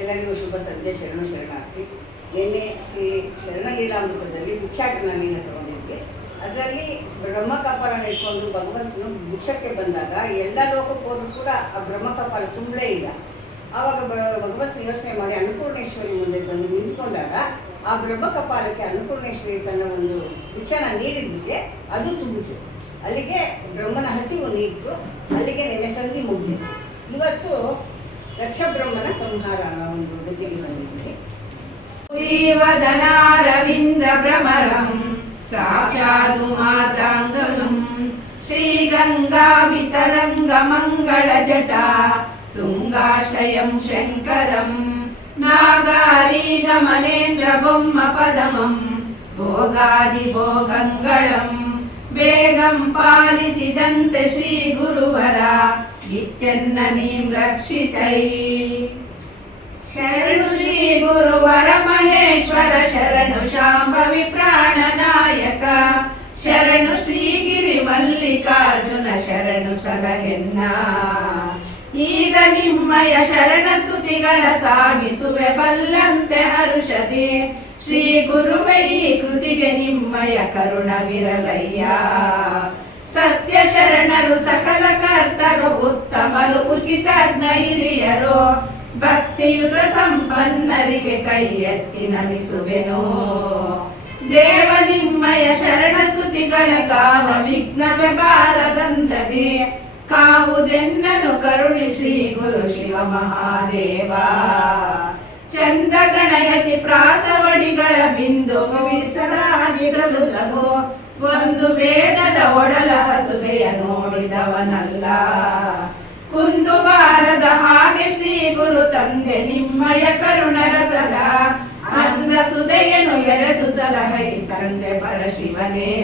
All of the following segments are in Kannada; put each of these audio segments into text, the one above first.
ಎಲ್ಲರಿಗೂ ಶುಭ ಸಂಜೆ. ಶರಣಾರ್ಥಿ. ನಿನ್ನೆ ಶ್ರೀ ಶರಣಲೀಲಾಮೃತದಲ್ಲಿ ಭಿಕ್ಷಾಟನ ಮೀನ ತಗೊಂಡಿದ್ವಿ. ಅದರಲ್ಲಿ ಬ್ರಹ್ಮಕಪಾಲ ಇಟ್ಕೊಂಡು ಭಗವಂತನು ಭಿಕ್ಷಕ್ಕೆ ಬಂದಾಗ ಎಲ್ಲ ಲೋಕಕ್ಕೆ ಹೋದ್ರೂ ಕೂಡ ಆ ಬ್ರಹ್ಮಕಪಾಲ ತುಂಬಲೇ ಇಲ್ಲ. ಆವಾಗ ಭಗವಂತನ ಯೋಚನೆ ಮಾಡಿ ಅನ್ನಪೂರ್ಣೇಶ್ವರಿ ಮುಂದೆ ಬಂದು ನಿಂತ್ಕೊಂಡಾಗ ಆ ಬ್ರಹ್ಮಕಪಾಲಕ್ಕೆ ಅನ್ನಪೂರ್ಣೇಶ್ವರಿ ತನ್ನ ಒಂದು ಭಿಕ್ಷಾನ ನೀಡಿದ್ದಕ್ಕೆ ಅದು ತುಂಬಿತು. ಅಲ್ಲಿಗೆ ಬ್ರಹ್ಮನ ಹಸಿವು ನೀಡಿತು. ಅಲ್ಲಿಗೆ ನೆನೆ ಸಂಧಿ ಮುಗಿದಿತ್ತು. ಇವತ್ತು ರಕ್ಷಬ್ರಹ್ಮನ ಸಂಹಾರ ಒಂದು ಗತಿಗೆ ಬಂದಿದೆ. ವದನಾರವಿಂದ ಭ್ರಮರಂ ಸಾಕ್ಷಾದು ಮಾತಾಂಗನಂ ಶ್ರೀಗಂಗಾ ವಿತರಂಗ ಮಂಗಳ ಜಟಾ ತುಂಗಾಶಯಂ ಶಂಕರಂ ನಾಗಾರೀಗ ಮನೇಂದ್ರ ಬೊಮ್ಮ ಪದಮಂ ಭೋಗಾದಿ ಭೋಗಂಗಳಂ ಬೇಗಂ ಪಾಲಿಸಿದಂತೆ ಶ್ರೀ ಗುರುವರ ಇತ್ಯನ್ನ ನೀಂ ರಕ್ಷಿಸೈ. ಶರಣು ಶ್ರೀ ಗುರುವರ ಮಹೇಶ್ವರ ಶರಣು ಶಾಂಭವಿ ಪ್ರಾಣನಾಯಕ ಶರಣು ಶ್ರೀಗಿರಿ ಮಲ್ಲಿಕಾರ್ಜುನ ಶರಣು ಸಲಹೆನ್ನ. ಈಗ ನಿಮ್ಮಯ ಶರಣ ಸ್ತುತಿಗಳ ಸಾಗಿಸುವೆ ಬಲ್ಲಂತೆ ಹರುಷದಿ ಶ್ರೀ ಗುರುವೇ ಈ ಕೃತಿಗೆ ನಿಮ್ಮಯ ಕರುಣವಿರಲಯ್ಯ. ಸತ್ಯ ಶರಣರು ಸಕಲ ಕರ್ತರು ಉತ್ತಮರು ಉಚಿತಜ್ಞ ಹಿರಿಯರು ಭಕ್ತಿಯುತ ಸಂಪನ್ನರಿಗೆ ಕೈ ಎತ್ತಿ ನಮಿಸುವೆನು. ದೇವ ನಿಮ್ಮಯ ಶರಣ ಸ್ತುತಿಗಳ ಕಾವ ವಿಘ್ನವೇ ಬಾರದಂದದಿ ಕಾವುದೆನ್ನನು ಕರುಣಿ ಶ್ರೀ ಗುರು ಶಿವ ಮಹಾದೇವ. ಚಂದ ಗಣಯತಿ ಪ್ರಾಸವಡಿಗಳ ಬಿಂದು ವಿಸರಾಗಿರಲು ಲಗು ಒಂದು ವೇದದ ಒಡಲ ಹಸುವೆಯ ನೋಡಿದವನಲ್ಲ. ಕುಂದು ಬಾರದ ಹಾಗೆ ಶ್ರೀ ಗುರು ತಂದೆ ನಿಮ್ಮಯ ಕರುಣರಸದ ಅಂದ್ರ ಸುದೆಯನು ಎರೆದು ಸಲಹೈ ತಂದೆ ಪರಶಿವನೇ.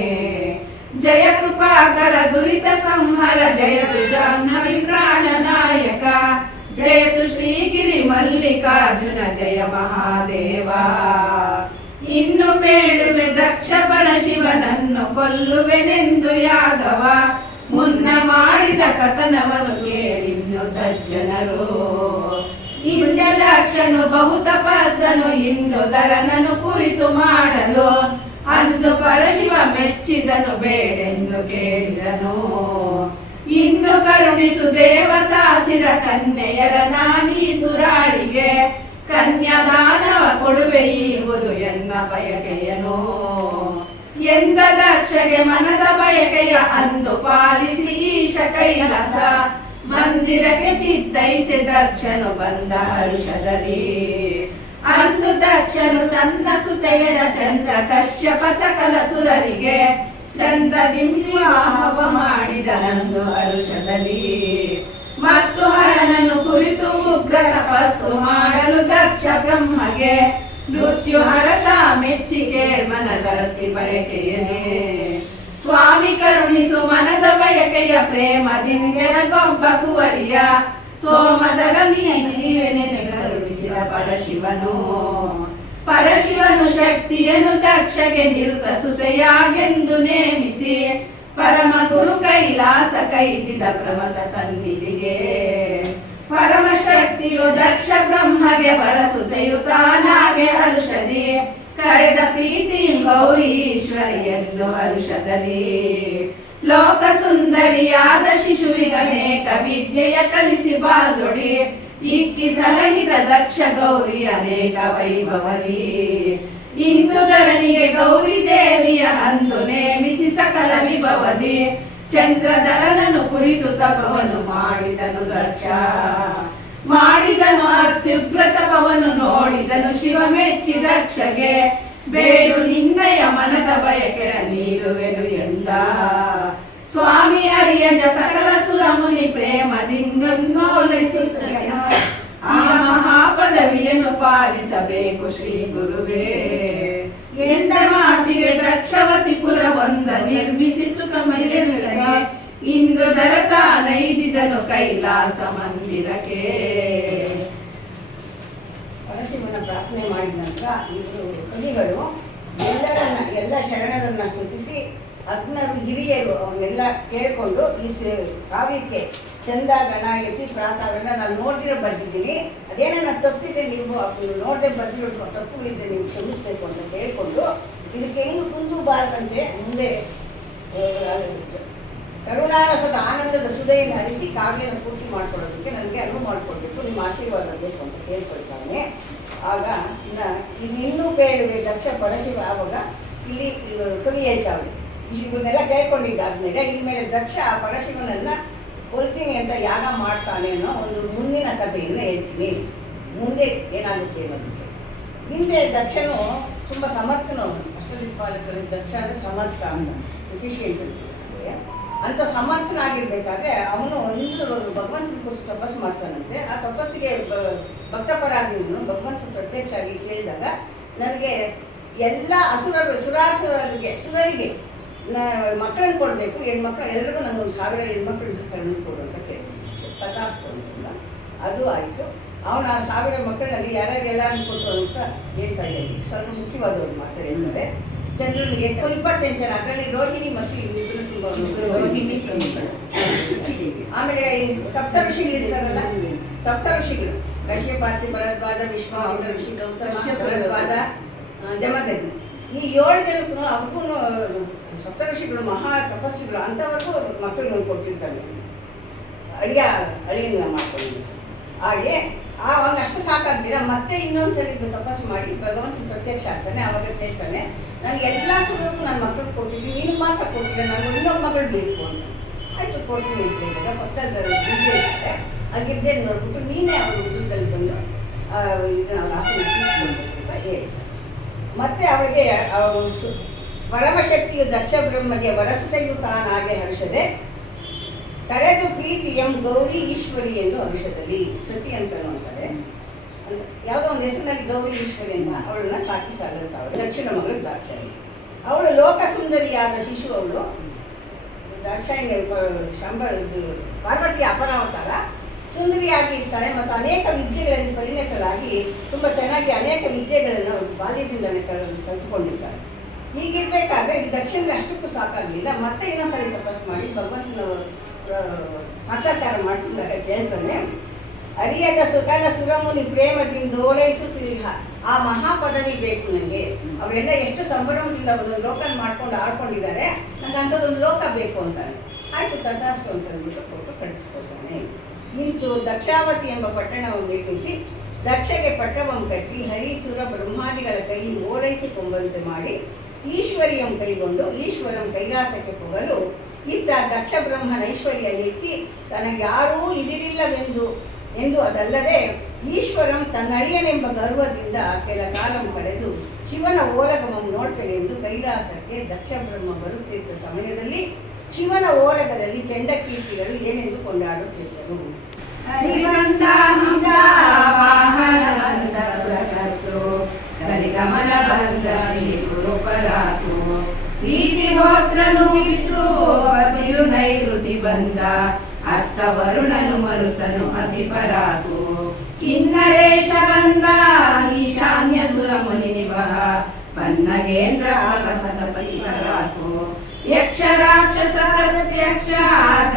ಜಯ ಕೃಪಾಕರ ದುರಿತ ಸಂಹರ ಜಯತು ಜಾಹ್ನವಿ ಪ್ರಾಣನಾಯಕ ಜಯತು ಶ್ರೀಗಿರಿ ಮಲ್ಲಿಕಾರ್ಜುನ ಜಯ ಮಹಾದೇವ. ಇನ್ನು ಬೇಡುವೆ ದಕ್ಷ ಪರಶಿವನನ್ನು ಕೊಲ್ಲುವೆನೆಂದು ಯಾಗವ ಮುನ್ನ ಮಾಡಿದ ಕಥನವನ್ನು ಕೇಳಿನ್ನು ಸಜ್ಜನರು. ಇಂದ ದಕ್ಷನು ಬಹು ತಪಸ್ಸನು ಇಂದು ದರನನು ಕುರಿತು ಮಾಡಲು ಅಂದು ಪರಶಿವ ಮೆಚ್ಚಿದನು ಬೇಡೆಂದು ಕೇಳಿದನು. ಇನ್ನು ಕರುಣಿಸು ದೇವ ಸಾಸಿರ ಕನ್ಯೆಯರ ನಾನೀ ಸುರಾಳಿಗೆ ಕನ್ಯಾದಾನವ ಕೊಡುವೆ ಇರುವುದು ಎನ್ನ ಬಯಕೆಯನು ಎಂದ ದಕ್ಷಗೆ ಮನದ ಬಯಕೆಯ ಅಂದು ಪಾಲಿಸಿ ಈಶ ಕೈಲಾಸ ಮಂದಿರಕ್ಕೆ ಚಿತ್ತೈಸೆ ದಕ್ಷನು ಬಂದ ಹರುಷದಲ್ಲಿ. ಅಂದು ದಕ್ಷನು ತನ್ನ ಸುತೆಯರ ಚಂದ್ರ ಕಶ್ಯಪ ಸಕಲ ಸುರರಿಗೆ ಚಂದ್ರದಿಂವಿವಾಹ ಮಾಡಿದನಂದು ಹರುಷದಲ್ಲಿ. ಮತ್ತು ಹರನನ್ನು ಕುರಿತು ಉಗ್ರ ತಪಸ್ಸು ಮಾಡಲು ದಕ್ಷ ಬ್ರಹ್ಮಗೆ ಮೃತ್ಯು ಹರತ ಮೆಚ್ಚಿ ಕೇಳ್ಮನದರ್ತಿ ಬಯಕೆಯೇ. ಸ್ವಾಮಿ ಕರುಣಿಸು ಮನದ ಬಯಕೆಯ ಪ್ರೇಮದಿಂದೆನಗೊಬ್ಬ ಕುವರಿಯ ಸೋಮದರ ನೀವೆನೆ ಕರುಣಿಸಿದ ಪರಶಿವನು. ಪರಶಿವನು ಶಕ್ತಿಯನ್ನು ದಕ್ಷಗೆ ನಿರುತ ಸುತೆಯಾಗೆಂದು ನೇಮಿಸಿ ಪರಮ ಗುರು ಕೈಲಾಸ ಕೈದಿದ ಪ್ರಮತ ಸನ್ನಿಧಿಗೆ. ಪರಮ ಶಕ್ತಿಯು ದಕ್ಷ ಬ್ರಹ್ಮಗೆ ವರಸುತೆಯು ತಾನಾಗೆ ಹರುಷದಿ ಕರೆದ ಪ್ರೀತಿ ಗೌರಿ ಈಶ್ವರಿ ಎಂದು ಹರುಷದಲ್ಲಿ. ಲೋಕ ಸುಂದರಿಯಾದ ಶಿಶುವಿಗನೇಕ ವಿದ್ಯೆಯ ಕಲಿಸಿ ಬಾಲ್ದೊಡಿ ಇಕ್ಕಿ ಸಲಹಿದ ದಕ್ಷ ಗೌರಿ ಅನೇಕ ವೈಭವದಿ. ಇಂದು ಧರಣಿಗೆ ಗೌರಿ ದೇವಿಯ ಅಂದು ನೇಮಿಸಿ ಸಕಲ ವಿಭವದಿ ಚಂದ್ರಧರನನು ಕುರಿತು ತಪವನ್ನು ಮಾಡಿದನು ದಕ್ಷ. ಮಾಡಿದನು ಅತ್ಯುಗ್ರ ತಪವನ್ನು ನೋಡಿದನು ಶಿವ ಮೆಚ್ಚಿ ದಕ್ಷಗೆ ಬೇಡು ನಿನ್ನಯ ಮನದ ಬಯಕೆ ನೀಡುವೆನು ಎಂದ. ಸ್ವಾಮಿ ಅರಿಯಜ ಸಕಲ ಸುರಮುನಿ ಪ್ರೇಮದಿಂದೋಲೈಸುತ್ತ ಆ ಮಹಾಪದವಿಯನ್ನು ಪಾಲಿಸಬೇಕು ಶ್ರೀ ಗುರುವೇ ಎಂದ ಮಾತಿಗೆ ದಕ್ಷವತಿ ಪುರ ಒಂದ ನಿರ್ಮಿಸಿ ಸುಖಮಯರಿಗೆ ಇಂದು ದರತ ನೈದಿದನು ಕೈಲಾಸ ಮಂದಿರಕ್ಕೆ. ಪರಶಿವನ ಪ್ರಾರ್ಥನೆ ಮಾಡಿದ ನಂತರ ಇವರು ಕವಿಗಳು ಎಲ್ಲ ಶರಣರನ್ನ ಸ್ತುತಿಸಿ ಅಗ್ನರು ಹಿರಿಯರು ಅವನ್ನೆಲ್ಲ ಕೇಳಿಕೊಂಡು ಈ ಕಾವ್ಯಕ್ಕೆ ಚಂದ ಗಣ ಯತಿ ಪ್ರಾಸ ಅವೆಲ್ಲ ನಾನು ನೋಡಿರೋ ಬರ್ತಿದ್ದೀನಿ. ಅದೇನೋ ನಾನು ತಪ್ಪಿದ್ದೆ, ನೀವು ನೋಡದೆ ಬರ್ದಿರೋ ತಪ್ಪುಗಳಿದ್ದೆ ನೀವು ಕ್ಷಮಿಸಬೇಕು ಅಂತ ಹೇಳ್ಕೊಂಡು ಇದಕ್ಕೆ ಹೆಂಗೆ ಕುಂದೂಬಾರದಂತೆ ಮುಂದೆ ಕರುಣಾರಸದ ಆನಂದದ ಸುಧೆಯನ್ನು ಹರಿಸಿ ಕಾವ್ಯನ ಪೂರ್ತಿ ಮಾಡ್ಕೊಳ್ಳೋದಕ್ಕೆ ನನಗೆ ಅನುವು ಮಾಡಿಕೊಡ್ಬೇಕು, ನಿಮ್ಮ ಆಶೀರ್ವಾದ ಬೇಕು ಅಂತ ಕೇಳ್ಕೊಳ್ತಾನೆ. ಆಗ ಇದು ಇನ್ನೂ ಕೇಳುವೆ ದಕ್ಷ ಪರಶಿವ. ಆವಾಗ ಇಲ್ಲಿ ಕವಿ ಹೇಳ್ತಾವೆ ಇವನ್ನೆಲ್ಲ ಕೇಳ್ಕೊಂಡಿದ್ದಾದ್ಮೇಲೆ ಇನ್ಮೇಲೆ ದಕ್ಷ ಆ ಪರಶಿವನನ್ನ ಕೊಲ್ತೀನಿ ಅಂತ ಯಾಗ ಮಾಡ್ತಾನೆ ಅನ್ನೋ ಒಂದು ಮುಂದಿನ ಕಥೆಯನ್ನು ಹೇಳ್ತೀನಿ, ಮುಂದೆ ಏನಾಗುತ್ತೆ ಅನ್ನೋದಕ್ಕೆ. ಹಿಂದೆ ದಕ್ಷನು ತುಂಬ ಸಮರ್ಥನು, ಅಷ್ಟದಿಕ್ಪಾಲಕರು ದಕ್ಷ ಅಂದರೆ ಸಮರ್ಥ ಅಂತ ಎಫಿಷಿಯೆಂಟ್ ಅಂತ ಸಮರ್ಥನಾಗಿರ್ಬೇಕಾದ್ರೆ ಅವನು ಇಂದು ಭಗವಂತನ ಕುರಿತು ತಪಸ್ಸು ಮಾಡ್ತಾನಂತೆ. ಆ ತಪಸ್ಸಿಗೆ ಭಕ್ತಪರಾಧಿಯನ್ನು ಭಗವಂತನ ಪ್ರತ್ಯಕ್ಷ ಆಗಿ ಕೇಳಿದಾಗ ನನಗೆ ಎಲ್ಲ ಸುರರಿಗೆ ಮಕ್ಕಳನ್ನು ಕೊಡಬೇಕು, ಹೆಣ್ಮಕ್ಳು ಎಲ್ರಿಗೂ ನನಗೊಂದು 1000 ಹೆಣ್ಮಕ್ಳು ಕರುಣಿಸಿ ಕೊಡು ಅಂತ ಕೇಳಿದ್ರು. ತಥಾಸ್ತು ಅಂತಲ್ಲ, ಅದು ಆಯಿತು. ಅವನು ಆ 1000 ಮಕ್ಕಳಲ್ಲಿ ಯಾರ್ಯಾರು ಕೊಟ್ಟು ಅಂತ ಹೇಳ್ತಾ ಇದ್ದೀನಿ. ಸ್ವಲ್ಪ ಮುಖ್ಯವಾದವ್ರು ಮಾತ್ರ ಹೇಳ್ತಾರೆ. ಚಂದ್ರನಿಗೆ 28 ಜನ, ಅದರಲ್ಲಿ ರೋಹಿಣಿ ಮತ್ತು ಇಬ್ಬರು ಆಮೇಲೆ ಸಪ್ತಋಷಿಗಳು ಇರ್ತಾರಲ್ಲ, ಸಪ್ತಋಷಿಗಳು ಕಶ್ಯಪಾತಿ ಭರದ್ವಾಜ ವಿಶ್ವಾಮಿತ್ರ ಋಷಿ ಗೌತಮ ಭರದ್ವಾಜ ಜಮದಗ್ನಿ, ಈ 7 ಜನಕ್ಕೂ ಅವಕ್ಕೂ ಸಪ್ತಋಷಿಗಳು ಮಹಾ ತಪಸ್ವಿಗಳು, ಅಂಥವ್ರಿಗೂ ಮಕ್ಕಳನ್ನು ಕೊಟ್ಟಿರ್ತಾರೆ, ಅಳಿಯನ್ನ ಮಾಡ್ಕೊಂಡು. ಹಾಗೆ ಅವಾಗ ಅಷ್ಟು ಸಾಕಾಗ್ತೀರ ಮತ್ತೆ ಇನ್ನೊಂದ್ಸರಿ ತಪಸ್ಸು ಮಾಡಿ ಭಗವಂತನ ಪ್ರತ್ಯಕ್ಷ ಆಗ್ತಾನೆ. ಅವಾಗ ಕೇಳ್ತಾನೆ, ನನಗೆ ಎಲ್ಲ ಸುರಕ್ಕೂ ನನ್ನ ಮಕ್ಕಳು ಕೊಟ್ಟಿದ್ದೀನಿ, ನೀನು ಮಾತ್ರ ಕೊಟ್ಟಿಲ್ಲ, ನನಗೆ ಇನ್ನೊಬ್ಬ ಮಗಳು ಬೇಕು ಅಂತ. ಆಯಿತು ಕೊಡ್ತೀನಿ ಅಂತ ಹೇಳಿದಾಗ ಪಕ್ಕದ ಗಿರ್ಜೆ ಇರ್ತಾರೆ, ಆ ಗಿರ್ಜೆ ನೋಡ್ಬಿಟ್ಟು ನೀನೇ ಅವನ ದುರ್ಗದಲ್ಲಿ ಬಂದು ಇದನ್ನ ಆಸನ ಅಂತ ಹೇಳ್ತಾರೆ. ಮತ್ತೆ ಅವರಿಗೆ ಪರಮಶಕ್ತಿಯು ದಕ್ಷ ಬ್ರಹ್ಮಗೆ ವರಸುತೆಯು ತಾನಾಗೆ ಹರ್ಷದೆ ಕರೆದು ಪ್ರೀತಿ ಗೌರಿ ಈಶ್ವರಿ ಎಂದು ಹರ್ಷದಲ್ಲಿ ಸತಿ ಅಂತಲೂ ಅಂತಾರೆ. ಅಂತ ಯಾವುದೋ ಒಂದು ಹೆಸರಿನಲ್ಲಿ ಗೌರಿ ಈಶ್ವರಿ ಅಂತ ಅವಳನ್ನ ಸಾಕಿ ಸಾಗುತ್ತವಳು. ದಕ್ಷಿಣ ಮಗಳು ದಾಕ್ಷಾಯಿಣಿ, ಅವಳು ಲೋಕ ಸುಂದರಿಯಾದ ಶಿಶು. ಅವಳು ದಾಕ್ಷಾಯಿಣಿ ಪಾರ್ವತಿಯ ಅಪರಾವತಾರ, ಸುಂದರಿಯಾಗಿ ಇರ್ತಾಳೆ ಮತ್ತು ಅನೇಕ ವಿದ್ಯೆಗಳಲ್ಲಿ ಪರಿಣತರಾಗಿ ತುಂಬ ಚೆನ್ನಾಗಿ ಅನೇಕ ವಿದ್ಯೆಗಳನ್ನು ಬಾಲ್ಯದಿಂದಲೇ ಕಲ್ತುಕೊಂಡಿರ್ತಾಳೆ. ಹೀಗಿರ್ಬೇಕಾದ್ರೆ ಈ ದಕ್ಷಿಣಗೆ ಅಷ್ಟಕ್ಕೂ ಸಾಕಾಗಲಿಲ್ಲ, ಮತ್ತೆ ಇನ್ನೊಂದ್ಸರಿ ತಪಸ್ಸು ಮಾಡಿ ಭಗವಂತನ ಸಾಕ್ಷಾತ್ಕಾರ ಮಾಡ್ತಿದ್ದಾಗ ಕೇಳ್ತಾನೆ, ಅರಿಯದ ಸುಕಲ ಸುರಮುನಿ ಪ್ರೇಮದಿಂದ ಓಲೈಸುತ್ತೀಹ ಆ ಮಹಾಪದವಿ ಬೇಕು ನನಗೆ. ಅವೆಲ್ಲ ಎಷ್ಟು ಸಂಭ್ರಮದಿಂದ ಒಂದು ಲೋಕ ಮಾಡ್ಕೊಂಡು ಆಡ್ಕೊಂಡಿದ್ದಾರೆ, ನಂಗೆ ಅಂಥದ್ದೊಂದು ಲೋಕ ಬೇಕು ಅಂತಾನೆ. ಆಯಿತು ತಥಾಸ್ತು ಅಂತ ಅಂದ್ಬಿಟ್ಟು ಕೊಟ್ಟು ಕಳಿಸ್ಕೊಳ್ತಾನೆ. ಇಂತು ದಕ್ಷಾವತಿ ಎಂಬ ಪಟ್ಟಣವನ್ನು ನಿರ್ಮಿಸಿ ದಕ್ಷಗೆ ಪಟ್ಟವನ್ನು ಕಟ್ಟಿ ಹರಿಸುರ ಬ್ರಹ್ಮಾದಿಗಳ ಕೈ ಓಲೈಸಿಕೊಂಬಂತೆ ಮಾಡಿ ಈಶ್ವರಿಯಂ ಕೈಗೊಂಡು ಈಶ್ವರಂ ಕೈಲಾಸಕ್ಕೆ ಹೋಗಲು ಇದ್ದ ದಕ್ಷ ಬ್ರಹ್ಮನ ಐಶ್ವರ್ಯ ಹೆಚ್ಚಿ ತನಗ್ಯಾರೂ ಎಂದು ಅದಲ್ಲದೆ ಈಶ್ವರಂ ತನ್ನಳಿಯನೆಂಬ ಗರ್ವದಿಂದ ಕೆಲ ಕಾಲ ಪಡೆದು ಶಿವನ ಓಲಗಮಂ ನೋಡ್ತೇನೆಂದು ಕೈಲಾಸಕ್ಕೆ ದಕ್ಷ ಬ್ರಹ್ಮ ಬರುತ್ತಿದ್ದ ಸಮಯದಲ್ಲಿ ಶಿವನ ಓಲಗದಲ್ಲಿ ಚಂಡಕೀರ್ತಿಗಳು ಏನೆಂದು ಕೊಂಡಾಡುತ್ತಿದ್ದರು. ಪ್ರೀತಿಹೋತ್ರನು ಬಿಟ್ರು ಪತಿಯು ನೈಋತಿ ಬಂದ ಅತ್ತ ವರುಣನು ಮರುತನು ಅತಿಪರಾಕು ಕಿನ್ನರೇಶ ಬಂದ ಈಶಾನ್ಯ ಸುರಮುನಿ ನಿವಹ ಪನ್ನಗೇಂದ್ರ ಪತಿಪರಾಕು ಯಕ್ಷ ರಾಕ್ಷಸ ಪ್ರತ್ಯಕ್ಷ